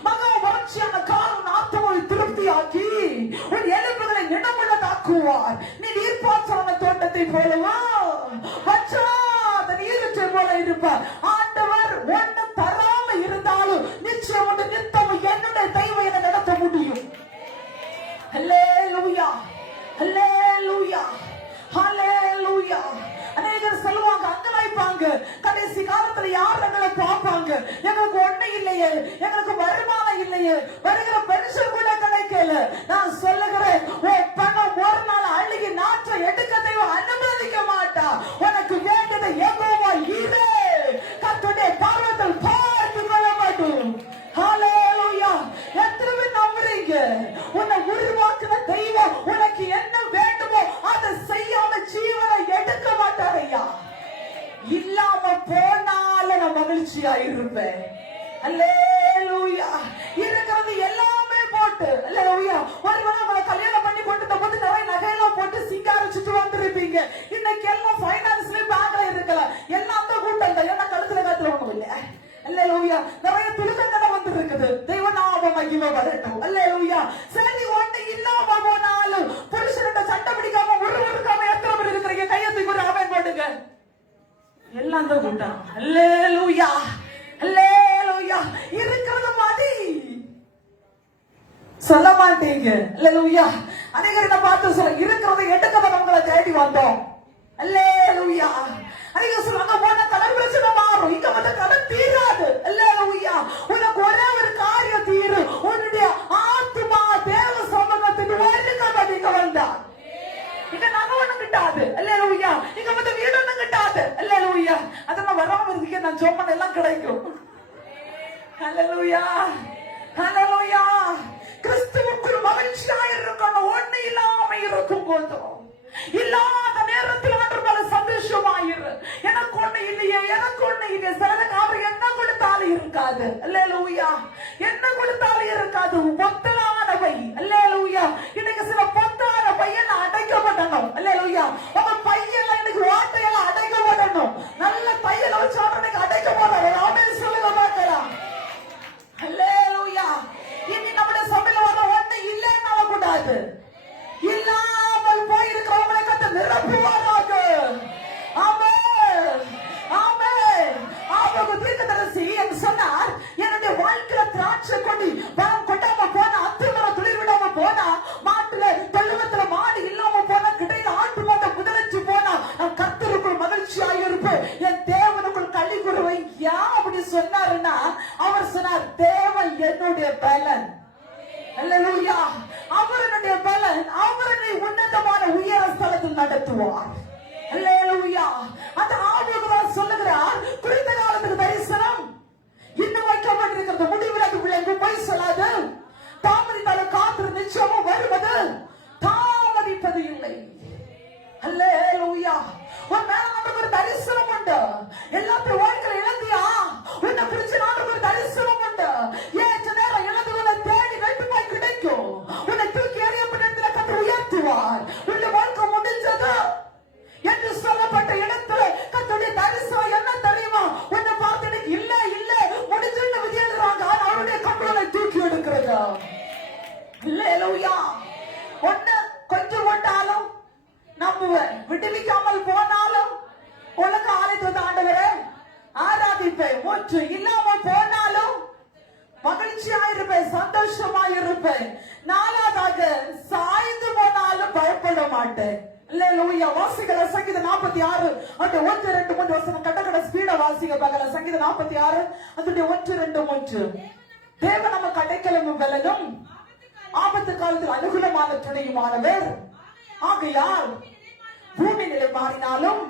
மகா வறட்சியான காலம் நாத்தமொழி திருப்தியாக்கி உன் எலும்புகளை நினமுள்ளதாக்குவார். நீ நீர்ப்பாய்ச்சலான தோட்டத்தை போலவா வற்றாத நீரூற்றை போல இருப்பார். ஆண்டவர் ஒன்று தராம இருந்தாலும் நிச்சயம் ஒன்று நித்தம் என்னுடைய தெய்வம் என நடத்த முடியும். ஹல்லேலூயா, ஹல்லேலூயா, ஹல்லேலூயா. அநேகர் சொல்லுவாங்க, அங்கலாய்ப்பாங்க, கடைசி காலத்துல யார் எங்களை பார்ப்பாங்க, எங்களுக்கு ஒண்ணு இல்லையே, எங்களுக்கு வருமானம் இல்லையே, வருகிற பென்ஷன் கூட கிடைக்கல. நான் சொல்லுகிறேன், உன் பணம் ஒரு நாள் அழுகி நாற்றை எடுக்க தெய்வம் அனுமதிக்க மாட்டா. உனக்கு வேண்டியது யெகோவா ஈரே, கர்த்தருடைய பார்வையில் பார்த்து கொள்ள மாட்டோம். ஹல்லேலூயா. எத்தனை பேர் நம்புறீங்க? உன்னை உருவாக்குன தெய்வம் உனக்கு என்ன வேண்டுமோ அதை செய்யாம ஜீவனை எடுக்க மாட்டாரையா. இல்லாம போனாலும் நான் மகிழ்ச்சியா இருப்பேன். அல்லேலூயா. இருக்கிறது எல்லாமே போட்டு, அல்லேலூயா. ஒருவேளை உங்களை கல்யாணம் பண்ணி கொண்டு போது நிறைய நகையெல்லாம் போட்டு சிங்காரிச்சுட்டு வந்திருப்பீங்க. இன்னைக்கு எல்லாம் பைனான்ஸ்ல பேங்க்ல இருக்கலாம், எல்லாம் அந்த கூட்டம் தான். ஏன்னா கழுத்துல காத்துல ஒண்ணும் இல்லை. அல்லேலூயா. நிறைய துருக்கங்கள் வந்து இருக்குது. தெய்வ நாமம் மகிமைப்படட்டும். அல்லேலூயா. சரி, ஒண்ணு இல்லாம போனாலும் புருஷன்கிட்ட சண்டை பிடிக்காம ஒருவருக்காம எத்தனை பேர் இருக்கிறீங்க? கையத்துக்கு ஒரு ஆமென் போடுங்க. எல்லாம் தான் கூட்டம். அல்லேலூயா, அல்லேலூயா. இருக்கிறது மதி சொல்ல மாட்டீங்க. அல்லேலூயா. அநேகர் என்ன பார்த்து சொல்ல, இருக்கிறத எடுக்கதான் உங்களை தேடி வந்தோம். அல்லேலூயா. அநேகர் சொல்லுவாங்க, போன கடன் பிரச்சனை மாறும், இங்க வந்து கடன் தீராது. அல்லேலூயா. உனக்கு ஒரே ஒரு காரியம் தீரும், உன்னுடைய ஆத்துமா தேவ சமூகத்துக்கு வருகிறது. இங்க வந்தா இங்க நகை ஒண்ணும் கிட்டாது. அல்லேலூயா. இங்க வந்து வீடு ஒண்ணும் கிட்டாது. அல்லேலூயா. அதெல்லாம் வராம இருக்கு, நான் சொன்ன எல்லாம் கிடைக்கும். அல்லேலூயா, அல்லேலூயா. கிறிஸ்துவுக்குள் மகிழ்ச்சியா இருக்கணும். ஒண்ணு இல்லாம இருக்கும் போதும், இல்லாத நேரத்தில் ஆண்டவரால சந்தோஷமாயிரு. எனக்கு ஒண்ணு இல்லையே, எனக்கு ஒண்ணு இல்லையே. சிலருக்கு அவர் என்ன கொடுத்தாலும் இருக்காது. அல்லேலூயா. என்ன கொடுத்தாலும் இருக்காது. பொத்தலானவை. அல்லேலூயா. இன்னைக்கு சில பொத்தான பையன் அடைக்கப்படணும். அல்லேலூயா. உங்க பையெல்லாம் இன்னைக்கு வார்த்தையெல்லாம் அடைக்கப்படணும். நல்ல பையனை வச்சு இன்னைக்கு அடைக்க போறாரு. ஆமென் சொல்லுங்க பார்க்கலாம். அல்லேலூயா. இனி நம்முடைய சபையில வர ஒண்ணு இல்லைன்னு கூடாது. இல்லாமல் போயிருக்கிறவங்களை கத்த நிரப்புவாராக. ஆமென், ஆமென். அவங்க தீர்க்கதரிசி என்று சொன்னார், என்னுடைய வாழ்க்கையில திராட்சை கொண்டு பழம் கொண்டாம போனா, அத்துமர துளிர் விடாம போனா, மாட்டுல தொழுவத்துல மாடு இல்லாம போனா, கிடையில ஆட்டு மாட்ட முதலச்சு போனா, நான் கர்த்தருக்குள் மகிழ்ச்சியாக இருப்பேன், என் தேவனுக்குள் களி கூறுவேன். ஏன் அப்படி சொன்னாருன்னா, அவர் சொன்னார், தேவன் என்னுடைய பலன். அல்லேலூயா. அவருடைய பலன் அவரை உன்னதமான உயர ஸ்தலத்தில் நடத்துவார். அல்லேலூயா. அந்த ஆவியானவர் சொல்லுகிறார், குறித்த காலத்துக்கு தரிசனம் இன்னும் வைக்கப்பட்டிருக்கிறது, முடிவில் அது விளங்கு போய் சொல்லாது. தாமதித்தாலும் காத்திரு நிச்சயமும் வருவது, தாமதிப்பது இல்லை. அல்லேலூயா. உன் மேல நமக்கு ஒரு தரிசனம் உண்டு. எல்லாத்தையும் வாழ்க்கையில் இழந்தியா? உன்னை பிடிச்ச நாளுக்கு ஒரு தரிசனம் உண்டு. ஏற்ற நேரம் இழந்து உன்னை தேடி வெட்டு போய் கிடைக்கும். உன்னை தூக்கி எறியப்பட்ட இடத்துல கர்த்தர் உயர்த்துவார். உன்னை வாழ்க்கை முடிஞ்சது என்று சொல்லப்பட்ட இடத்துல கர்த்தருடைய தரிசனம் என்ன தெரியுமா? உன்னை பார்த்து இல்ல இல்ல முடிஞ்சுன்னு விஜயிடுறாங்க, ஆனா அவருடைய கம்பளை தூக்கி எடுக்கிறது. அல்லேலூயா. ஒண்ணு கொஞ்சம் போட்டாலும் நம்புவேன், விடுவிக்காமல் போனாலும் உலக ஆலயத்தை ஆண்டவரே ஆராதிப்பேன். மூச்சு இல்லாம போனாலும் மகிழ்ச்சி மகிழ்ச்சியா இருப்பேன், சந்தோஷமா இருப்பேன். நாலாவதாக சாய்ந்து போனாலும் பயப்பட மாட்டேன். அல்லேலூயா. வாசிக்கல சங்கீதம் 46 அந்த 1 2 3 வசனம் கட்ட ஸ்பீடா வாசிக்க பார்க்கல. சங்கீதம் 46 அதோட 1 2 3. தேவன் நமக்கு அடைக்கலமும் பலனும் ஆபத்து காலத்தில் அனுகூலமான துணையுமானவர். ஆகையால் பூமி நிலை மாறினாலும்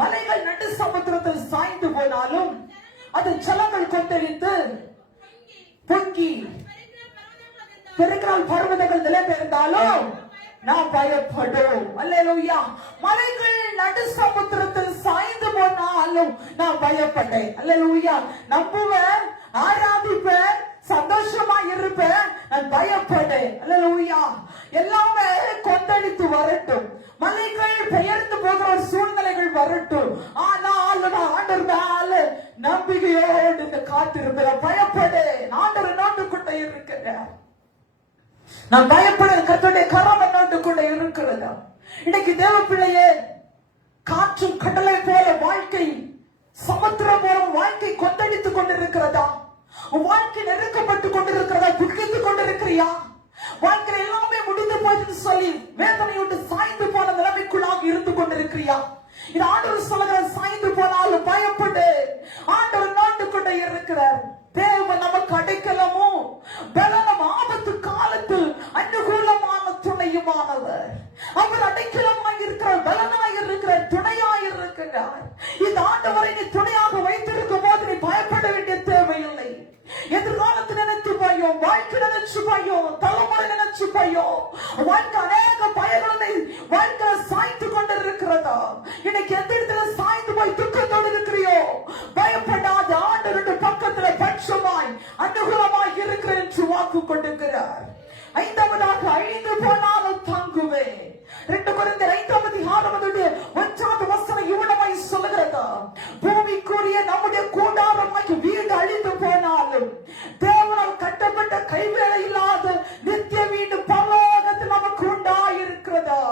மலைகள் நடு சமுத்திரத்தில் சாய்ந்து போனாலும் அது ஜலங்கள் கொந்தளித்து பொங்கி பெருக்கிறால் பர்வதங்கள் நிலை பெயர்ந்தாலும் நான் பயப்படும். அல்லேலூயா. மலைகள் நடு சமுத்திரத்தில் சாய்ந்து போனாலும் நான் பயப்பட்டேன். அல்லேலூயா. நம்புவேன், ஆராதிப்பேன், சந்தோஷமா இருப்பேன், நான் பயப்படேன். அல்லேலூயா. எல்லாமே கொந்தளித்து வரட்டும், மலைகள் பெயர்ந்து போகிற சூழ்நிலைகள் வரட்டும், ஆனால் நான் ஆண்டவர் மேல நம்பிக்கையோடு காத்திருப்பேன். பயப்படேன். ஆண்டவர் நோண்டுக்குள்ள இருக்கிறேன். நான் பயப்பட கர்த்தருடைய கரம் என்னோடு இருக்கிறதா? இன்னைக்கு தேவ பிள்ளையே, காற்றும் கடலை போல வாழ்க்கை, சமுத்திரம் போல வாழ்க்கை கொந்தளித்துக் கொண்டிருக்கிறதா? வாழ்க்கை நெருக்கப்பட்டு கொண்டிருக்கிறதா? துக்கித்துக் கொண்டிருக்கிறியா? வாழ்க்கை எல்லாமே முடிந்து போயிட்டு சொல்லி வேதனையோடு சாய்ந்து போன நிலைமைக்குள்ளாக இருந்து கொண்டிருக்கிறியா? இது ஆண்டவர் சொல்லுகிற, சாய்ந்து போனாலும் பயப்படு. ஆண்டவர் நோண்டு கொண்டே இருக்கிறார். தேவன் நமக்கு அடைக்கலமும் பலனும் ஆபத்து காலத்தில் அனுகூலமான துணையுமானவர். அவர் அடைக்கலமாய் இருக்கிறார், பலனாய் இருக்கிறார், துணையாய் இருக்கிறார். இந்த ஆண்டவரை நீ துணையாக வைத்திருக்கும் போது நீ பயப்பட வேண்டிய தேவையில்லை. எதிர்காலத்தை நினைச்சு பயம், வாழ்க்கை நினைச்சு பயம், தலைமுறை நினைச்சு பயம், வாழ்க்கை அநேக பயங்களை வாழ்க்கை சாய்த்து கொண்டிருக்கிறதா? இன்னைக்கு எந்த இடத்துல சாய்ந்து போய் துக்கத்தோடு இருக்கிறியோ, பயப்படாத. ஆண்டவருடைய பக்கத்துல பட்சமாய் அனுகூலமாய் இருக்கிறேன் என்று வாக்கு கொடுக்கிறார். ஐந்தாவதாக அழிந்து போனாலும் தாங்குவேன். 2 கொரிந்தியர் 5ஆம் அதிகாரம் 1வது வசனம் இவ்வளவாய் சொல்லுகிறதா? பூமிக்குரிய நம்முடைய கூடாரமாகிய வீடு அழிந்து போனாலும் தேவனால் கட்டப்பட்ட கைவேலை இல்லாத நித்திய வீடு பரலோகத்தில் நமக்கு உண்டாயிருக்கிறதா?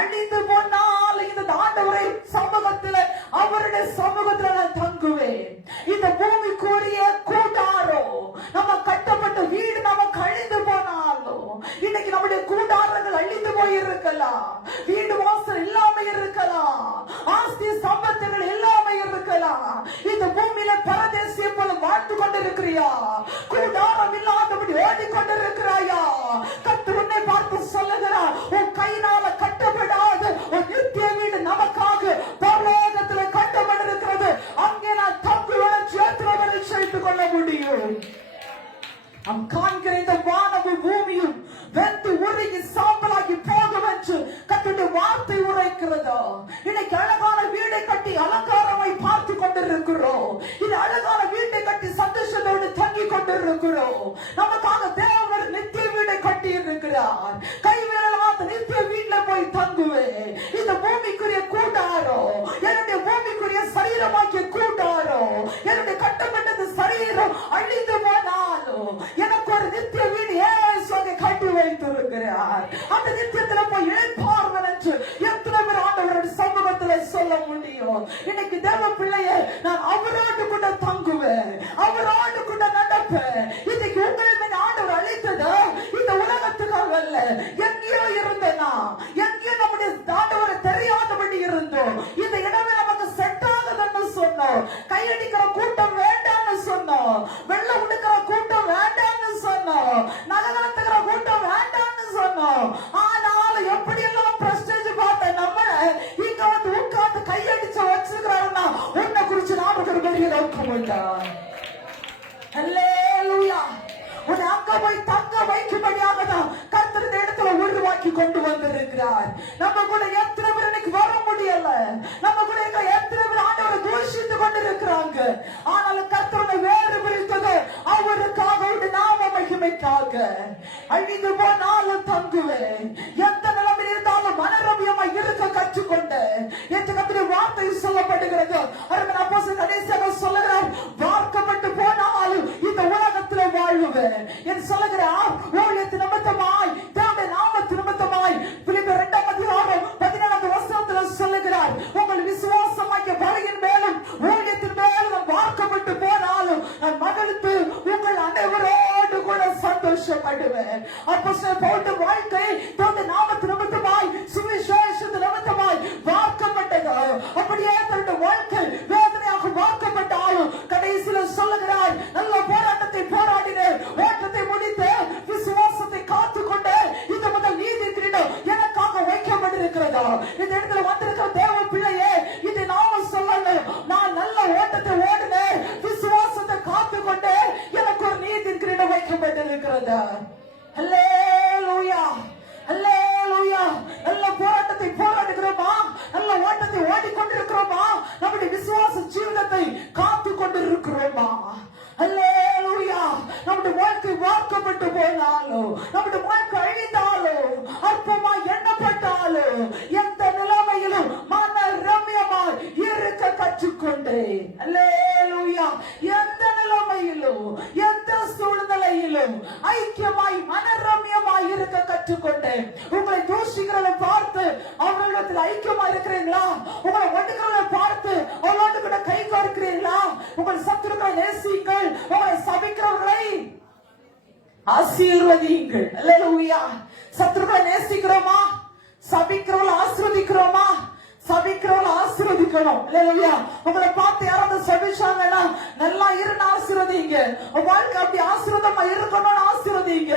அழிந்து போனால் இந்த ஆண்டவரை சமூகத்தில், அவருடைய சமூகத்தில் நான் தங்குவேன். இந்த பூமிக்குரிய கூடாரம், நம்ம கட்டப்பட்ட வீடு நமக்கு அழிந்து போனாலும், இன்னைக்கு நம்முடைய கூடாரங்கள் அழிந்து போயிருக்கலாம், வீடு வாசல் இல்லாம இருக்கலாம், ஆஸ்தி சம்பத்துகள் இல்லாம இருக்கலாம். இந்த பூமியில பரதேசிய போல வாழ்ந்து கொண்டிருக்கிறியா? கூடாரம் இல்லாதபடி ஓடிக்கொண்டிருக்கிறாயா? கர்த்தர் உன்னை பார்த்து சொல்லுகிறார், உன் கையினால கட்டப்படாத ஒரு நித்திய வீடு நமக்காக பரலோகத்தில் கட்டப்பட்டிருக்கிறது. அங்கே நான் தங்குவேன், சேத்திரவரை செய்து கொள்ள முடியும். நாம் காண்கிற இந்த வானமும் பூமியும் வெந்து உருகி சாம்பலாகி போகும் என்று கர்த்தருடைய வார்த்தை உரைக்கிறதா? இன்னைக்கு அழகான வீடை கட்டி அலங்காரமாய் பார்த்து கொண்டிருக்கிறோம். இது அழகான வீட்டை கட்டி சந்தோஷத்தோடு தங்கி கொண்டிருக்கிறோம். நமக்காக தேவன் நித்திய வீடை கட்டி இருக்கிறார். கைவேலாத நித்திய வீட்டுல போய் தங்குவேன். இந்த பூமிக்குரிய கூடாரம், என்னுடைய பூமிக்குரிய சரீரமாக்கிய கூடாரம், என்னுடைய கட்டப்பட்டது சரீரம் அழிந்து போனாலும் எனக்கு ஒரு நித்திய வீடு ஏசுவை கட்டி வைத்திருக்கிறார். அந்த நித்தியத்தில் போய் இழைப்பார்கள் என்று எத்தனை பேர் ஆண்டவருடைய சமூகத்தில் சொல்ல முடியும்? இன்னைக்கு தேவ பிள்ளையே, நான் அவரோடு கூட தங்குவேன், அவரோடு கூட நடப்பேன். இன்னைக்கு உங்களை ஆண்டவர் அழைத்தது இந்த உலகத்துக்காக அல்ல. எங்கேயோ இருந்தேனா, எங்கேயோ நம்முடைய ஆண்டவரை தெரியாதபடி இருந்தோம். இந்த இடமே நமக்கு செட் ஆகுதுன்னு சொன்னோம். கையடிக்கிற கூட்டம் வேண்டாம்னு சொன்னோம், வெள்ள உடுக்கிற கூட்டம் வேண்டாம்னு சொன்னோம், நகலத்துக்கிற கூட்டம் வேண்டாம்னு சொன்னோம். ஆனால் எப்படி எல்லாம் பிரஸ்டேஜ் பார்த்த நம்ம இங்க வந்து உட்கார்ந்து கையடிச்சு வச்சிருக்கிறாருன்னா உன்னை குறிச்சு நாம ஒரு பெரிய நோக்கம் உண்டான். அல்லேலூயா. உன்னை அங்க போய் தங்க வைக்கும்படியாக தான் கர்த்தர் இந்த இடத்துல உருவாக்கி கொண்டு வந்திருக்கிறார். நம்ம கூட எத்தனை பேர் இன்னைக்கு வர முடியல, நம்ம கூட எத்தனை பேர் ஆண்டவரை தூஷித்து கொண்டிருக்கிறாங்க. ஆனாலும் கர்த்தரை வேறு பிரித்தது அவருக்காக, அவருடைய நாம மகிமைக்காக. அழிந்து போனாலும் தங்குவேன், எந்த நிலைமையில் இருந்தாலும் மனரமியமா இருக்க கற்றுக்கொண்டு என்று கர்த்தருடைய வார்த்தை சொல்லப்படுகிறது. அப்போஸ்தலர் கடைசியாக சொல்லுகிறார், வார்க்கப்பட்டு போனாலும் இந்த உலகத்தில் வாழ்வேன் என்று சொல்லுகிறார். ஊழியத்தின் நிமித்தமாய், தேவனுடைய நாமத்தின் நிமித்தமாய் பிலிப்பியர் 2ஆம் அதிகாரம் 17ஆம் வசனத்தில் சொல்லுகிறார், உங்கள் விசுவாசமாகிய பலியின் மேலும் ஊழியத்தின் மேலும் வார்க்கப்பட்டு போனாலும் நான் மகிழ்ந்து உங்கள் அனைவரும் அப்போஸ்தலர் பவுலுடைய வாழ்க்கை தன்னுடைய நாமத்து நிமித்தமாய் சுவிசேஷத்து நிமித்தமாய் வார்க்கப்பட்டது. அப்படியே தன்னுடைய வாழ்க்கை வேதனையாக வார்க்கப்பட்டாலும் கடைசியில சொல்லுகிறார், நல்ல போராட்டத்தை போராடினேன், ஓட்டத்தை முடித்து விசுவாசத்தை காத்துக்கொண்டு இந்த முதல் நீதி கிரீடம் எனக்காக வைக்கப்பட்டிருக்கிறதா. இந்த இடத்துல வந்திருக்கிற தேவ பிள்ளையே, இதை நாம சொல்லல, நான் நல்ல ஓட்டத்தை ஓடினேன், விசுவாசத்தை காத்துக்கொண்டு எனக்கு ஒரு நீதி கிரீடம் வைக்கப்பட்டிருக்கிறதா. அல்லேலூயா, அல்லேலூயா. நல்ல போராட்டத்தை போராடுகிறோமா, நல்ல ஓட்டத்தை ஓடிக்கொண்டிருக்கிறோமா, நம்முடைய விசுவாச ஜீவிதத்தை காத்து கொண்டிருக்கிறோமா? அல்லேலூயா. நம்முடைய வாழ்க்கை வார்க்கப்பட்டு போனாலும், நம்முடைய வாழ்க்கை அழிந்தாலும், அற்பமா எண்ணப்பட்டாலும், எந்த நிலைமையிலும் மன ரம்யமாய் இருக்க கற்றுக்கொண்டே. அல்லேலூயா. எந்த நிலைமையிலும், எந்த சூழ்நிலையிலும் ஐக்கியமாய் மன ரம்யமாய் இருக்க கற்றுக்கொண்டேன். உங்களை தூஷிக்கிறவர்களை பார்த்து அவர்களிடத்தில் ஐக்கியமா இருக்கிறீங்களா? உங்களை ஒடுக்கிறவர்களை பார்த்து அவர்களோடு கூட கை கோர்க்கிறீங்களா? உங்கள் சத்துருக்களை நேசியுங்கள், உங்களை சபிக்கிறவர்களை ஆசீர்வதியுங்கள். அல்லேலூயா. சத்துருக்களை நேசிக்கிறோமா? சபிக்கிறவர்களை ஆசீர்வதிக்கிறோமா? சபிக்கிறவர்களை ஆசீர்வதிக்கணும். அல்லேலூயா. உங்களை பார்த்து யாராவது சபிச்சாங்கன்னா நல்லா இருந்து ஆசீர்வதிங்க. உங்க வாழ்க்கை அப்படி ஆசீர்வாதமா இருக்கணும்னு ஆசீர்வதிங்க.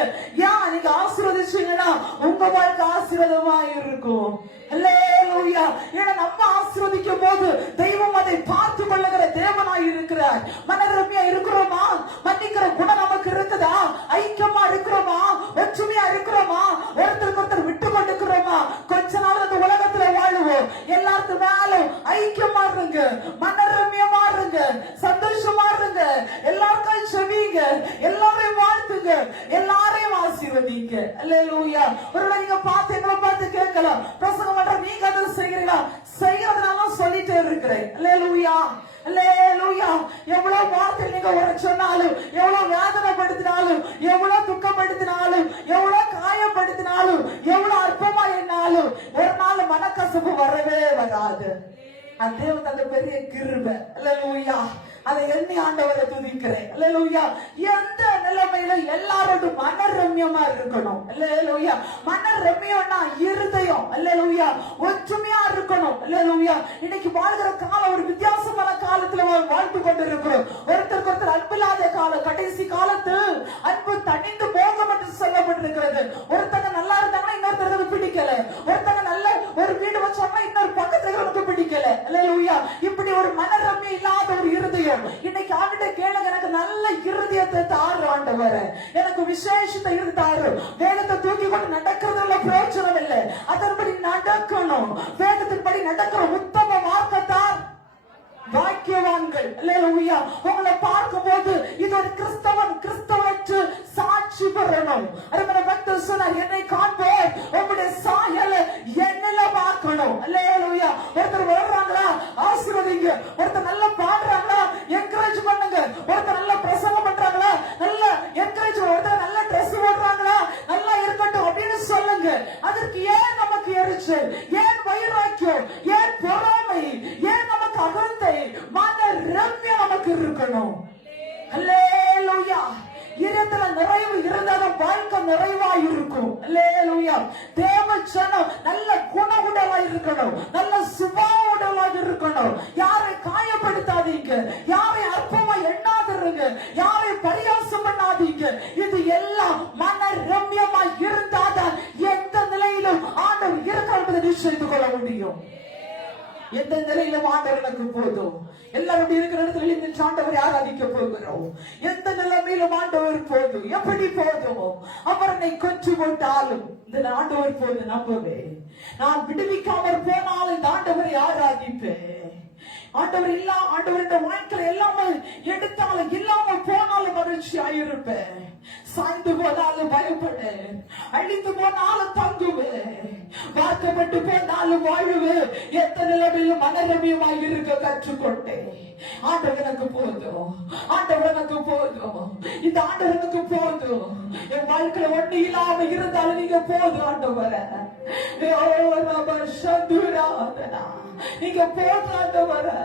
ஏன் நீங்க ஆசீர்வதிச்சீங்கன்னா உங்க வாழ்க்கை ஆசீர்வாதமா இருக்கும். அல்லேலூயா. ஏன்னா நம்ம ஆசீர்வதிக்கும் போது தெய்வம் அதை பார்த்து கொள்ளுகிற தேவனாய் இருக்கிறார். மனரம்யா இருக்கிறோமா? மன்னிக்கிற குணம் நமக்கு இருக்குதா? ஐக்கியமா இருக்கிறோமா? ஒற்றுமையா இருக்கிறோமா? ஒருத்தருக்கு ஒருத்தர் விட்டு கொண்டிருக்கிறோமா? கொஞ்ச நாள் இந்த உலகத்துல வாழுவோம், எல்லாத்துக்கும் மேல ஐக்கியமா இருங்க, மனரம்யமா இருங்க, சந்தோஷமா இருங்க, எல்லாருக்கும் செவிங்க, எல்லாரையும் வாழ்த்துங்க, எல்லாரையும் ஆசீர்வதிங்க. அல்லேலூயா. ஒருவேளை நீங்க பார்த்து எங்களை பார்த்து கேட்கலாம், பிரசங்கம் பண்ற நீங்க அதை செய்கிறீங்களா? செய்யறதுனால சொல்லிட்டே இருக்கிறேன். அல்லேலூயா, அல்லேலூயா. எவ்வளவு வார்த்தை நீங்க ஒரு சொன்னாலும், எவ்வளவு வேதனைப்படுத்தினாலும், எவ்வளவு துக்கப்படுத்தினாலும், எவ்வளவு காயப்படுத்தினாலும், எவ்வளவு அற்பமா என்னாலும் ஒரு நாள் மனக்கசப்பு வரவே வராது. அதே அந்த பெரிய கிருபை. அல்லேலூயா. அதை எண்ணி ஆண்டவரை துதிக்கிறேன். அல்லேலூயா. எந்த நிலைமையில எல்லாரோடும் மனரம்யமா இருக்கணும். அல்லேலூயா. மனரம்யம்னா இருதயம். அல்லேலூயா. ஒற்றுமையா இருக்கணும். அல்லேலூயா. இன்னைக்கு வாழ்கிற காலம் ஒரு வித்தியாசமான காலத்துல வாழ்ந்து கொண்டிருக்கிறோம். ஒருத்தருக்கு ஒருத்தர் அன்பில்லாத காலம். கடைசி காலத்தில் அன்பு தனிந்து போகும் என்று சொல்லப்பட்டிருக்கிறது. ஒருத்தங்க நல்லா இருந்தாங்கன்னா இன்னொருத்தருக்கு பிடிக்கல, ஒருத்தங்க நல்ல ஒரு வீடு வச்சோம்னா இன்னொரு பக்கத்துல பிடிக்கல. அல்லேலூயா. இப்படி ஒரு மனரம்யம் இல்லாத ஒரு இருதயம். இன்னைக்கு ஆண்டு கேளுங்க, எனக்கு நல்ல இருதயத்தை தாரு ஆண்டவரே, எனக்கு விசேஷத்தை இருந்து தாரு. வேதத்தை தூக்கி கொண்டு நடக்கிறதுல பிரயோஜனம் இல்லை, அதன்படி நடக்கணும். வேதத்தின்படி நடக்கிற உத்தம மார்க்கத்தார் பாக்கியவான்கள். அல்லேலூயா. உங்களை பார்க்கும் போது இது ஒரு கிறிஸ்தவன் கிறிஸ்தவற்று சாட்சி பெறணும். அருமையான பக்தர் சொன்னார், என்னை காண்போர் உங்களுடைய சாயல என்னல பார்க்கணும். அல்லேலூயா. ஒருத்தர் வர்றாங்களா ஆசீர்வதிங்க, ஒருத்தர் நல்லா பாடுறாங்களா என்கரேஜ் பண்ணுங்க, ஒருத்தர் நல்லா பிரசங்கம் பண்றாங்களா நல்லா என்கரேஜ், ஒருத்தர் நல்ல ட்ரெஸ் போடுறாங்களா நல்லா இருக்கட்டும் அப்படின்னு சொல்லுங்க. அதற்கு ஏன் நமக்கு எரிச்சல், ஏன் வைராக்கியம், ஏன் பொறாமை, ஏன் நமக்கு அகந்தை? மன ரம்யம் நமக்கு இருக்கணும். அல்லேலூயா. இதயத்துல நிறைவு இருந்தாலும் வாழ்க்கை நிறைவா இருக்கும். அல்லேலூயா. தேவ ஜனம் நல்ல குணவுடலா இருக்கணும், நல்ல சுபாவுடலா இருக்கணும். யாரை காயப்படுத்தாதீங்க, யாரை அற்பமா எண்ணாதீங்க, யாரை பரியாசம் பண்ணாதீங்க. இது எல்லாம் மன ரம்யமா இருந்தாதான் எந்த நிலையிலும் ஆண்டவர் இருக்கிற என்பதை நிச்சயித்துக் கொள்ள முடியும். எந்த நிலையிலும் ஆண்டவர் எனக்கு போதும். எல்லாரும் இருக்கிற இடத்துல இந்த ஆண்டவரை ஆராதிக்க போகிறோம். எந்த நிலைமையிலும் ஆண்டவர் போதும். எப்படி போதும்? அவர் என்னை கொன்று போட்டாலும் இந்த ஆண்டவர் போதும் நம்பவே. நான் விடுவிக்காமல் போனாலும் இந்த ஆண்டவரை ஆராதிப்பேன். ஆண்டவர் இல்ல, ஆண்டவருடைய வாழ்க்கையில எல்லாமே எடுத்தாலும் இல்லாமல் போனாலும் மகிழ்ச்சி ஆயிருப்பேன். சாய்ந்து போனாலும் பயப்படேன், அழிந்து போனாலும் தங்குவேன், பார்க்கப்பட்டு போனாலும் வாழ்வேன். எந்த நிலைமையிலும் மனரமியமாய் இருக்க கற்றுக்கொண்டேன். ஆண்டவர் எனக்கு போதும், ஆண்டவர் எனக்கு போதும், இந்த ஆண்டவர் எனக்கு போதும். என் வாழ்க்கையில ஒண்ணு இல்லாம இருந்தாலும் நீங்க போதும் ஆண்டவரே. நீங்க போதும் ஆண்டவரே.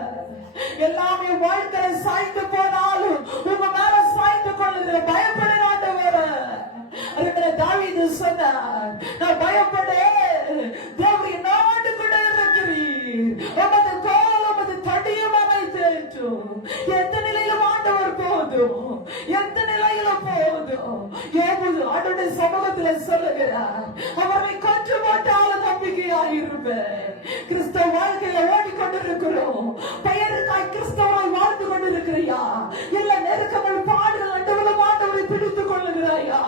எல்லாமே வாழ்க்கையில சாய்ந்து போனாலும் உங்க மேல சாய்ந்து கொள்ளுகிற பயப்பட ஆண்டவரே. போதும், எந்த நிலையில போதும். ஆண்டவருடைய சமூகத்துல சொல்லுகிறார், அவரை கொஞ்சம் போட்டாலும் நம்பிக்கையாக இருப்பேன். கிறிஸ்தவ வாழ்க்கையில ஓடிக்கொண்டிருக்கிறோம். பெயருக்காய் கிறிஸ்தவராய் வாழ்ந்து கொண்டிருக்கிறியா? இல்ல நெருக்கங்கள் பாடுகள் அண்டவரும் ஆண்டவரை பிடித்துக் கொள்ளுகிறாயா?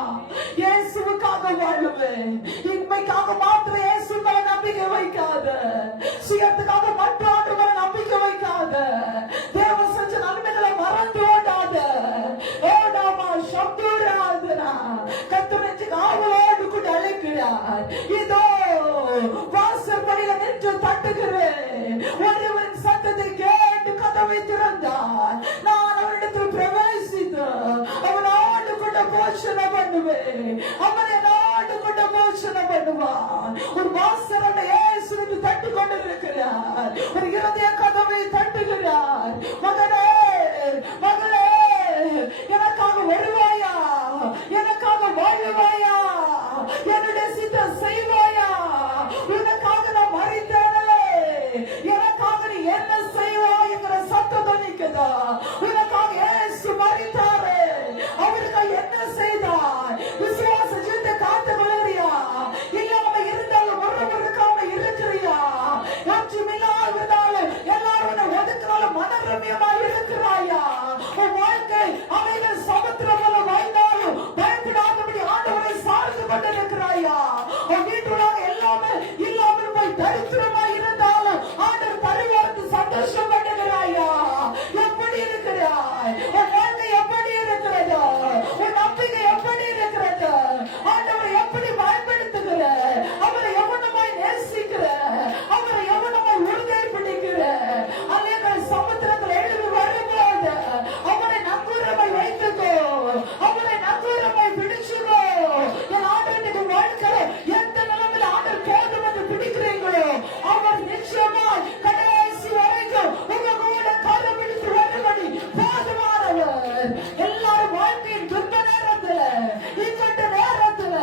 இயேசுவுக்காக வாழுவேன். இன்மைக்காக மாத்திர இயேசு மேல நம்பிக்கை வைக்காத, சுயத்துக்காக மற்ற ஆண்டவரை நம்பிக்கை வைக்காத, தேவ செஞ்ச நன்மைகளை மறந்து ஓடாத. ஓடாமா சப்துராதனா கர்த்தருக்கு ஆவலோடு கூட அழைக்கிறார். இதோ வாசற்படியில் நின்று தட்டுகிறேன். ஒருவன் சத்தத்தை கேட்டு கதவை திறந்தார். நான் அவனிடத்தில் பிரவேசித்து அவனோடு கூட போஷணை பண்ணுவேன். அவனை நாடு கூட போஷணை பண்ணுவான். ஒரு வாசலோட இயேசுவுக்கு தட்டு கொண்டிருக்கிறார். ஒரு இருதய கதவை தட்டுகிறார். மகனே, மகளே, எனக்காக வருவாயா? எனக்காக வாழுவாயா? என்னுடைய சித்தம் செய்வாயா? உனக்காக நான் மறித்தேனே, எனக்காக நீ என்ன செய்வாய் என்கிற சத்தம் துணிக்குதா? உனக்காக இயேசு மறித்தாரே, அவருக்காக என்ன செய்தார்? விசுவாச ஜீவிதத்தை காத்துக் கொள்ளுறியா? இல்லாம இருந்தாலும் ஒருவருக்காம இருக்கிறியா? ஒன்றுமில்லாவிட்டாலும் எல்லாரும் ஒதுக்கினாலும் மனரம்யமா இருக்கிறாயா? உன் வாழ்க்கை அவைகள் சமுத்திரம் போல வாழ்ந்தாலும் பயப்படாதபடி ஆண்டவரை சார்ந்து கொண்டிருக்கிறாயா? உன் வீட்டுள்ளாக எல்லாமே இல்லாமல் போய் தரித்திரமா இருந்தாலும் ஆண்டவர் தருவாருக்கு சந்தோஷம் பண்ணுகிறாயா? எப்படி இருக்கிறாய்? உன் வாழ்க்கை எப்படி இருக்கிறது? உன் நம்பிக்கை எப்படி இருக்கிறது? ஆண்டவரை எப்படி பயன்படுத்துகிற? அவரை எவனமாய் நேசிக்கிற? அவரை எவனமாய் உறுதியை பிடிக்கிற? அலைகள் சமுத்திரத்தில் எழுதி வரும்போது அவரை நங்கூரமாய் வைத்துக்கோ, அவரை நங்கூரமாய் பிடிச்சுக்கோ. என் ஆண்டவனுக்கு வாழ்க்கை எந்த நிலைமையில் ஆண்டவர் போதும் என்று பிடிக்கிறீங்களோ அவர் நிச்சயமாய் கடைசி வரைக்கும் உங்க கூட கால பிடித்து வரும்படி போதுமானவர். எல்லாரும் வாழ்க்கையின் துன்ப நேரத்துல, இக்கட்ட நேரத்துல,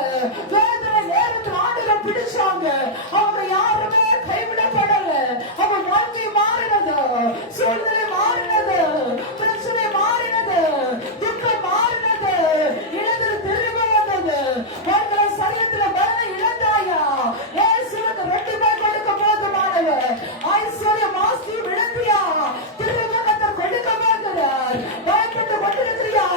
வேதனை நேரத்துல ஆண்டவர் பிடிச்சாங்க. அவங்க யாருமே கைவிடப்படல. அவங்க வாழ்க்கை மாறினது, சூழ்நிலை மாறினது, பிரச்சனை மாறினது, துக்கம் மாறினது, இழந்தது திரும்ப வந்தது. வாழ்க்கை சரீரத்துல பலனை இழந்தாயா? இயேசுவுக்கு 2 பேர் கொடுக்க போதுமானவர். ஐஸ்வர்யம் ஆஸ்தியும் இழந்தியா? திரும்ப கர்த்தர் கொடுக்க போகிறார். பயப்பட்டு கொண்டிருக்கிறியா?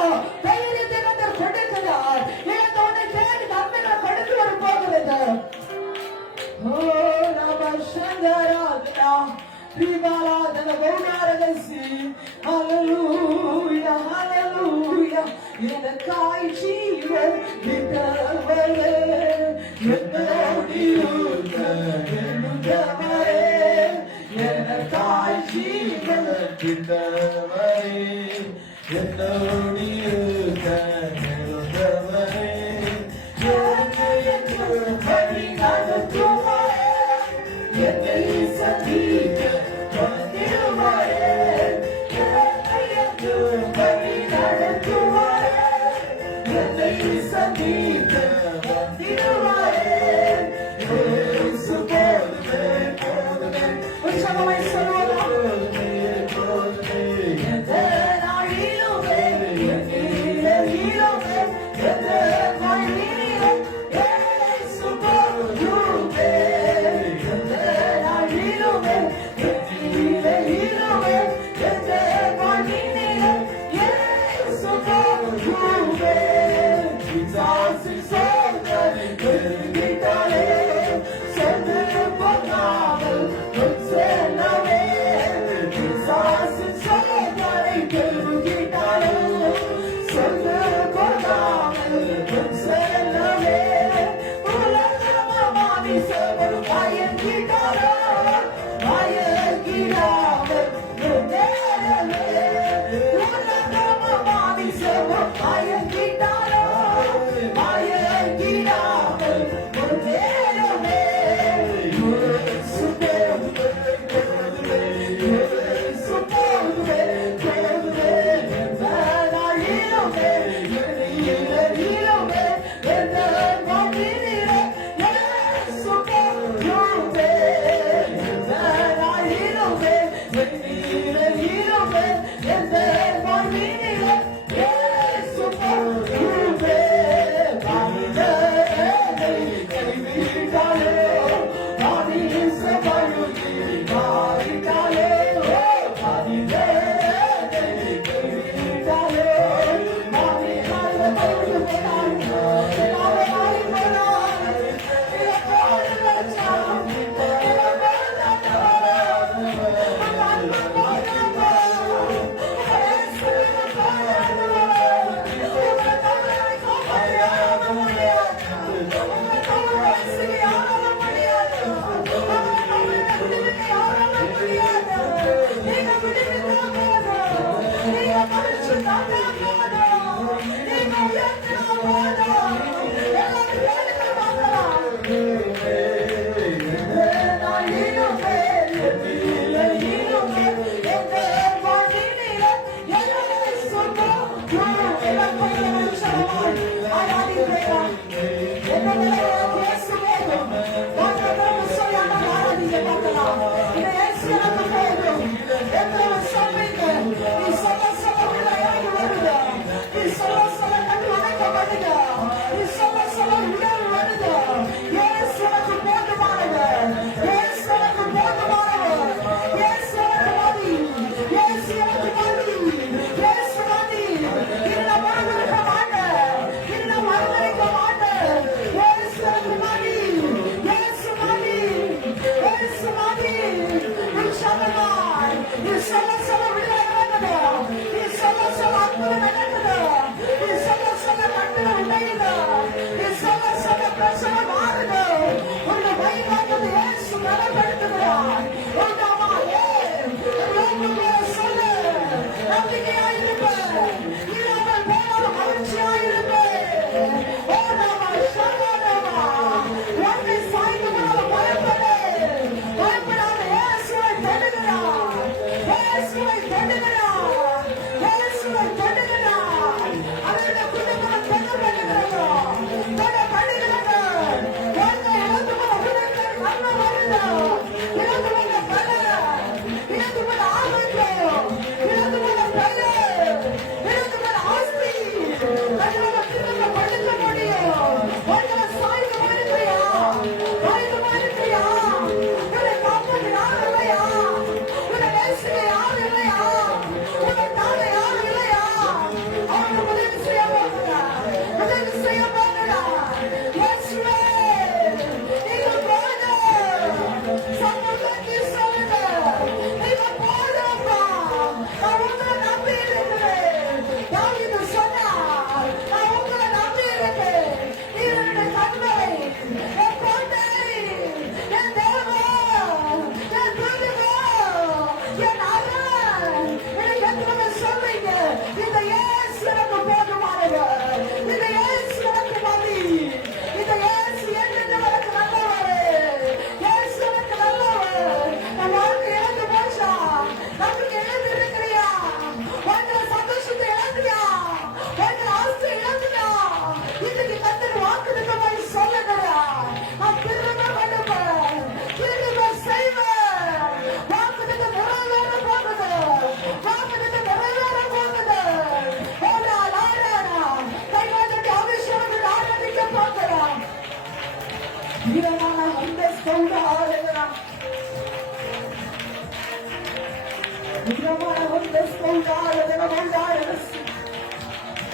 தைரியத்தை கர்த்தர் கொடுக்கிறார். இழந்தவனை தேடி நன்மைகளை கொடுத்து வர போகிறது. ஓ நம சங்கராத்மா Privaladana Bogaragasi, Hallelujah, Hallelujah, in the Kai Chiva, in the Vale, in the Odiuka, in the Vale, in the Kai Chiva, in the Vale, in the Odiuka, in the Vale, Hallelujah.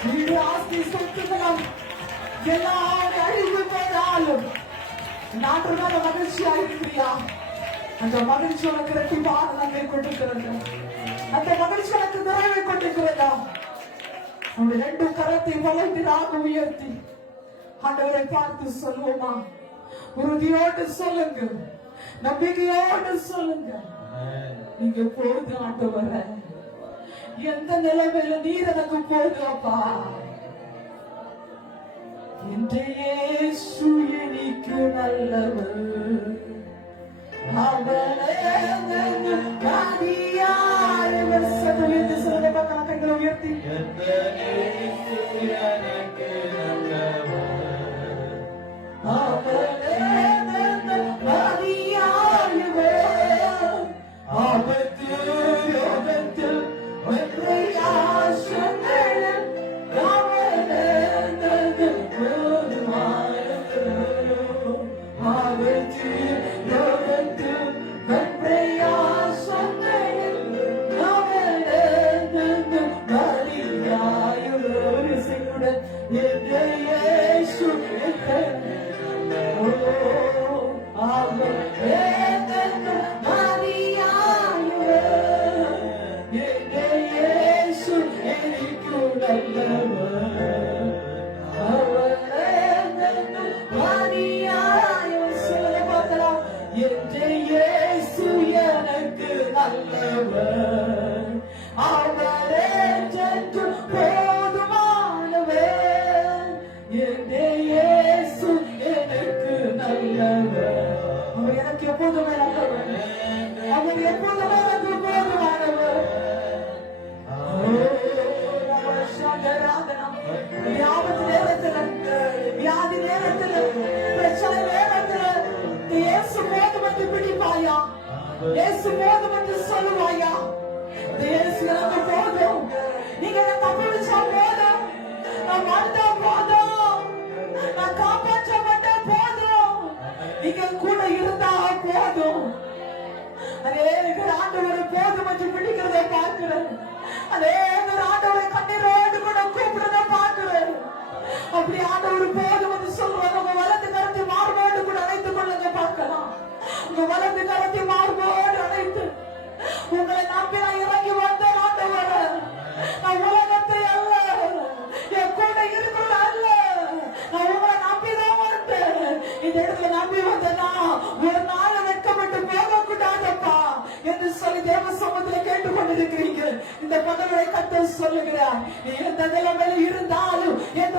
வீடு ஆஸ்தி சொத்துக்களும் எல்லாம் அழிந்து போனாலும் நாட்டுனால மகிழ்ச்சியா இருக்கிறியா? அந்த மகிழ்ச்சி உனக்கு இரட்டிப்பான நன்மை கொண்டிருக்கிறது. அந்த மகிழ்ச்சி உனக்கு நிறைவை கொண்டிருக்கிறதா? உங்க ரெண்டு கரத்தை வளர்த்தினாக உயர்த்தி ஆண்டவரை பார்த்து சொல்லுவோமா? உறுதியோடு சொல்லுங்க, நம்பிக்கையோடு சொல்லுங்க. நீங்க போது ஆண்டவர, எந்த நிலைமையில நீர் எனக்கு போதுப்பா. இன்று இயேசு எனக்கு நல்லவர், அவரே கரங்களை உயர்த்தி அவரே கூப்பிடுறத பார்க்கிறேன். அநேகர் ஆண்டவரை கண்ணீரோடு கூட கூப்பிடுறத பார்க்கிறேன். அப்படி ஆண்டவர் போதும் வந்து சொல்றாங்க, உங்க வலது கரத்தை மார்போடு கூட அணைத்துக் கொள்ளுங்க பார்க்கலாம். உங்க வலது கரத்தை மார்போடு அணைத்து உங்களை நம்பி நான் இறங்கி வந்த ஆண்டவர். நான் உலகத்தை அல்ல, என் கூட இருக்கிறது அல்ல, நான் உங்களை நம்பிதான் வந்தேன். இந்த இடத்துல நம்பி வந்தேன்னா ஒரு நாள் வெட்கப்பட்டு போக கூடாதப்பா என்று சொல்லி தேவ சமூகத்தில் கேட்டுக்கொண்டிருக்கிறீங்க. இந்த பதவியை கத்த சொல்லுகிறார், நீ எந்த நிலைமையில இருந்தாலும், எந்த